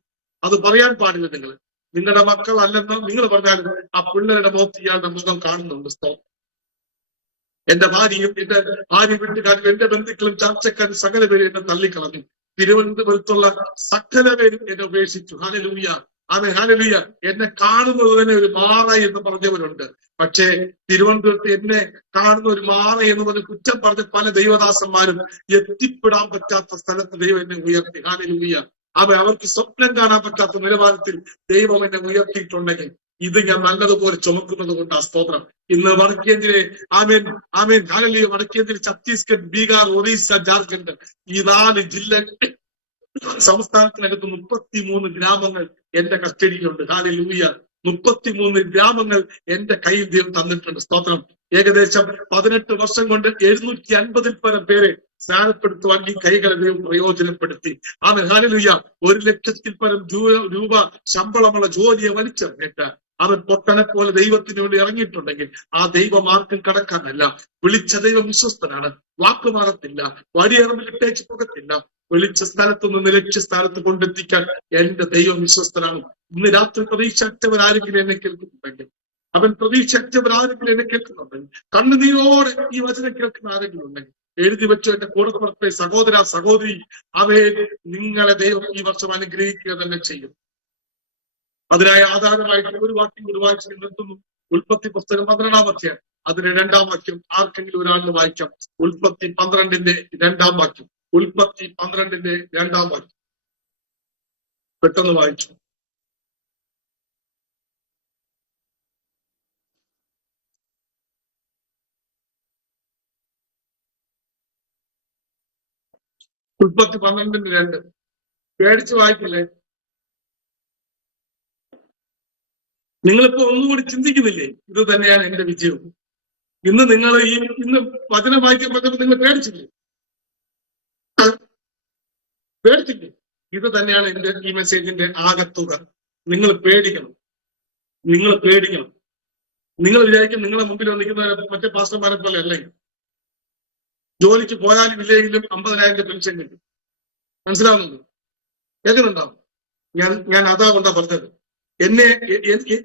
അത് പറയാൻ പാടില്ല. നിങ്ങളുടെ മക്കൾ അല്ലെന്ന് നിങ്ങൾ പറഞ്ഞാലും ആ പിള്ളേരുടെ മുഖത്ത് ഇയാളുടെ മുഖം കാണുന്നുണ്ട്. എന്റെ ഭാര്യയും എന്റെ ഭാര്യ വീട്ടുകാരും എന്റെ ബന്ധുക്കളും ചർച്ചക്കാരും സകല പേരും എന്നെ തള്ളിക്കളഞ്ഞു. തിരുവനന്തപുരത്തുള്ള സകല പേരും എന്നെ ഉപേക്ഷിച്ചു. ഹല്ലേലൂയ, ആമേൻ, ഹല്ലേലൂയ. എന്നെ കാണുന്നത് തന്നെ ഒരു മാറ എന്ന് പറഞ്ഞവരുണ്ട്. പക്ഷേ തിരുവനന്തപുരത്ത് എന്നെ കാണുന്ന ഒരു മാറ എന്ന് പറഞ്ഞ് കുറ്റം പറഞ്ഞ പല ദൈവദാസന്മാരും എത്തിപ്പെടാൻ പറ്റാത്ത സ്ഥലത്ത് ദൈവം എന്നെ ഉയർത്തി. ഹല്ലേലൂയ. അവർക്ക് സ്വപ്നം കാണാൻ പറ്റാത്ത നിലവാരത്തിൽ ദൈവം എന്നെ ഉയർത്തിയിട്ടുണ്ടെങ്കിൽ ഇത് ഞാൻ നല്ലതുപോലെ ചുമക്കുന്നത് കൊണ്ട് ആ സ്തോത്രം. ഇന്ന് വടക്കേന്ത്യയിലെ ആമേൻ ആമേൻ ഹല്ലേലൂയ, വടക്കേന്ത്യയിൽ ഛത്തീസ്ഗഡ്, ബീഹാർ, ഒറീസ, ജാർഖണ്ഡ് ഈ 4 ജില്ല സംസ്ഥാനത്തിനകത്ത് 33 ഗ്രാമങ്ങൾ എന്റെ കസ്റ്റഡിയിലുണ്ട്. ഹല്ലേലൂയ. 33 ഗ്രാമങ്ങൾ എന്റെ കയ്യിൽ ദൈവം തന്നിട്ടുണ്ട്. സ്തോത്രം. ഏകദേശം 18 വർഷം കൊണ്ട് 750 പരം പേരെ സ്നാനപ്പെടുത്തുവാൻ ഈ കൈകളെ ദൈവം പ്രയോജനപ്പെടുത്തി. ആമേൻ, ഹല്ലേലൂയ. 1 ലക്ഷത്തിൽ പരം രൂപ ശമ്പളമുള്ള ജോലിയെ വലിച്ചെറിഞ്ഞിട്ട് അവൻ പൊട്ടനെ പോലെ ദൈവത്തിന് വേണ്ടി ഇറങ്ങിയിട്ടുണ്ടെങ്കിൽ ആ ദൈവം ആർക്കും കടക്കാനല്ല. വിളിച്ച ദൈവം വിശ്വസ്തനാണ്, വാക്ക് മാറത്തില്ല, വടിയേറമ്പിൽ ഇട്ടേച്ച് പോകത്തില്ല. വിളിച്ച സ്ഥലത്തുനിന്ന് നിലച്ച സ്ഥലത്ത് കൊണ്ടെത്തിക്കാൻ എന്റെ ദൈവം വിശ്വസ്തനാണ്. ഇന്ന് രാത്രി പ്രതീക്ഷയറ്റവരാരെങ്കിലും എന്നെ കേൾക്കുന്നുണ്ടെങ്കിൽ, അവൻ പ്രതീക്ഷയറ്റവരാരെങ്കിലും എന്നെ കേൾക്കുന്നുണ്ടെങ്കിൽ, കണ്ണുനീരോടെ ഈ വചനം കേൾക്കുന്ന ആരെങ്കിലും ഉണ്ടെങ്കിൽ എഴുതി വെച്ചു. എന്റെ കൂടപ്പുറത്തെ സഹോദര സഹോദരി, അവയെ നിങ്ങളെ ദൈവം ഈ വർഷം അനുഗ്രഹിക്കുക തന്നെ ചെയ്യും. അതിനായ ആധാരമായിട്ട് ഒരു വാക്യം ഒരു വായിച്ച് നിർത്തുന്നു. ഉൽപ്പത്തി പുസ്തകം 12-ാം അധ്യായം അതിന്റെ 2-ാം വാക്യം ആർക്കെങ്കിലും ഒരാളിന് വായിക്കാം. ഉൽപ്പത്തി 12-ന്റെ 2-ാം വാക്യം. ഉൽപ്പത്തി 12-ന്റെ 2-ാം വാക്യം പെട്ടെന്ന് വായിച്ചു. ഉൽപ്പത്തി 12-ന്റെ 2. പേടിച്ച് വായിക്കില്ലേ? നിങ്ങളിപ്പോ ഒന്നുകൂടി ചിന്തിക്കുന്നില്ലേ? ഇത് തന്നെയാണ് എന്റെ വിജയം. ഇന്ന് നിങ്ങൾ ഇന്ന് വചനം വായിക്കുമ്പോൾ നിങ്ങൾ പേടിച്ചില്ലേ? പേടിച്ചില്ലേ? ഇത് തന്നെയാണ് എന്റെ ഈ മെസ്സേജിന്റെ ആകത്തുക. നിങ്ങൾ പേടിക്കണം, നിങ്ങൾ പേടിക്കണം. നിങ്ങൾ വിചാരിക്കും നിങ്ങളെ മുമ്പിൽ വന്നിരിക്കുന്ന മറ്റേ പാസ്റ്റർമാരെ പോലെ അല്ലേ, ജോലിക്ക് പോയാലും ഇല്ലെങ്കിലും 50,000 പെൻഷൻ കിട്ടും. മനസ്സിലാവുന്നുണ്ടോ? കേൾക്കുന്നുണ്ടാവും? ഞാൻ അതാ കൊണ്ടാ പറഞ്ഞത്.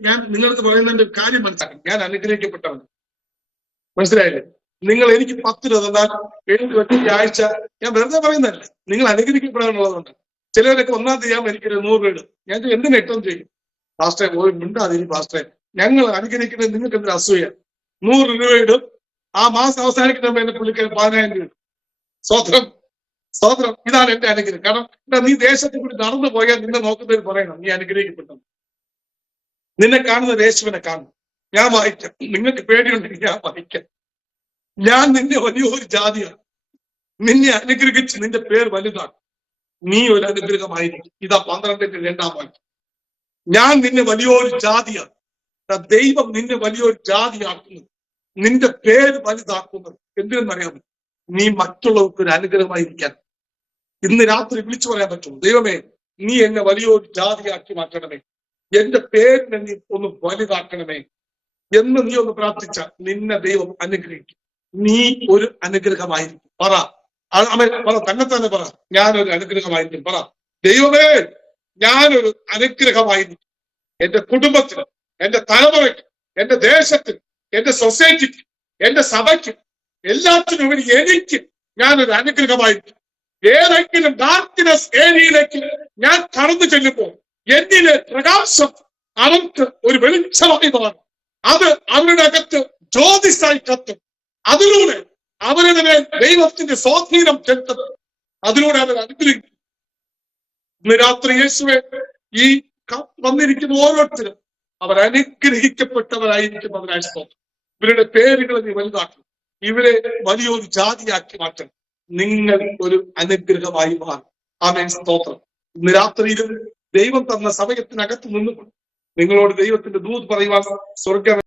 ഞാൻ നിങ്ങൾക്ക് പറയുന്നതിന്റെ കാര്യം മനസ്സിലാക്കാം. ഞാൻ അനുഗ്രഹിക്കപ്പെട്ടവൻ. മനസ്സിലായില്ലേ? നിങ്ങൾ എനിക്ക് 10 രൂപ തന്നാൽ 7 ആഴ്ച ഞാൻ വെറുതെ പറയുന്നതല്ല, നിങ്ങൾ അനുഗ്രഹിക്കപ്പെടാനുള്ളതുകൊണ്ട്. ചിലവരൊക്കെ 1-ാം തീയതി എനിക്ക് 100 രൂപ. ഞാൻ എന്തിനു ഇട്ടം ചെയ്യും? പാസ്റ്ററെ പോയി മിണ്ടാതിരി പാസ്റ്ററെ, ഞങ്ങൾ അനുഗ്രഹിക്കുന്നത് നിങ്ങൾക്ക് എന്തൊരു അസൂയ. 100 രൂപ ഇടും, ആ മാസം അവസാനിക്കുന്ന എന്നെ പുള്ളിക്കാരൻ 10,000 രൂപ. സ്വതന്ത്രം സ്വതന്ത്രം. ഇതാണ് എന്റെ അനുഗ്രഹം. കാരണം നീ ദേശത്ത് കൂടി നടന്നു പോയാൽ നിന്നെ നോക്കുന്നവർ പറയണം നീ അനുഗ്രഹിക്കപ്പെട്ടു. നിന്നെ കാണുന്ന യേശുവിനെ കാണും. ഞാൻ വായിക്കാം. നിങ്ങൾക്ക് പേടിയുണ്ടെങ്കിൽ ഞാൻ വായിക്കാം. ഞാൻ നിന്നെ വലിയൊരു ജാതിയാണ്, നിന്നെ അനുഗ്രഹിച്ച് നിന്റെ പേര് വലുതാണ്, നീ ഒരു അനുഗ്രഹമായിരിക്കും. ഇതാ 12-ന്റെ 2-ാം വാക്യം. ഞാൻ നിന്നെ വലിയൊരു ജാതിയാണ്. ദൈവം നിന്നെ വലിയൊരു ജാതിയാക്കുന്നത്, നിന്റെ പേര് വലുതാക്കുന്നത് എന്തിനെന്നറിയാമോ? നീ മറ്റുള്ളവർക്ക് ഒരു അനുഗ്രഹമായിരിക്കാൻ. ഇന്ന് രാത്രി വിളിച്ചു പറയാൻ പറ്റും, ദൈവമേ നീ എന്നെ വലിയൊരു ജാതിയാക്കി മാറ്റണമേ, എന്റെ പേരിനെ നീ ഒന്ന് വലുതാക്കണമേ എന്ന് നീ ഒന്ന് പ്രാർത്ഥിച്ച നിന്നെ ദൈവം അനുഗ്രഹിക്കും. നീ ഒരു അനുഗ്രഹമായിരിക്കും. പറ തന്നെ പറ, ഞാനൊരു അനുഗ്രഹമായിരിക്കും. പറ, ദൈവമേ ഞാനൊരു അനുഗ്രഹമായിരിക്കും എന്റെ കുടുംബത്തിന്, എന്റെ തലമുറയ്ക്ക്, എന്റെ ദേശത്തിന്, എന്റെ സൊസൈറ്റിക്ക്, എന്റെ സഭയ്ക്ക്, എല്ലാത്തിനും എനിക്ക് ഞാനൊരു അനുഗ്രഹമായിരിക്കും. ഏതെങ്കിലും ഡാർക്ക്നെസ് ഏരിയയിലേക്ക് ഞാൻ കടന്നു ചെല്ലുമ്പോൾ എന്നിലെ പ്രകാശം അവർക്ക് ഒരു വെളിച്ചമായി മാറും. അത് അവരുടെ അകത്ത് ജ്യോതിസായി കത്തും. അതിലൂടെ അവരുടെ മേൽ ദൈവത്തിന്റെ സ്വാധീനം ചെലുത്തും. അതിലൂടെ അവർ അനുഗ്രഹിക്കും. ഇന്ന് രാത്രി യേശുവെ ഈ വന്നിരിക്കുന്ന ഓരോരുത്തരും അവർ അനുഗ്രഹിക്കപ്പെട്ടവരായിരിക്കും. അതിനായി സ്തോത്രം. ഇവരുടെ പേരുകളെ നീ വലുതാക്കും, ഇവരെ വലിയൊരു ജാതിയാക്കി മാറ്റണം. നിങ്ങൾ ഒരു അനുഗ്രഹമായി മാറും. ആമേൻ, സ്തോത്രം. ഇന്ന് രാത്രിയിലും ദൈവം തന്ന സമയത്തിനകത്ത് നിന്നുകൊണ്ട് നിങ്ങളോട് ദൈവത്തിന്റെ ദൂത് പറയുവാൻ സ്വർഗം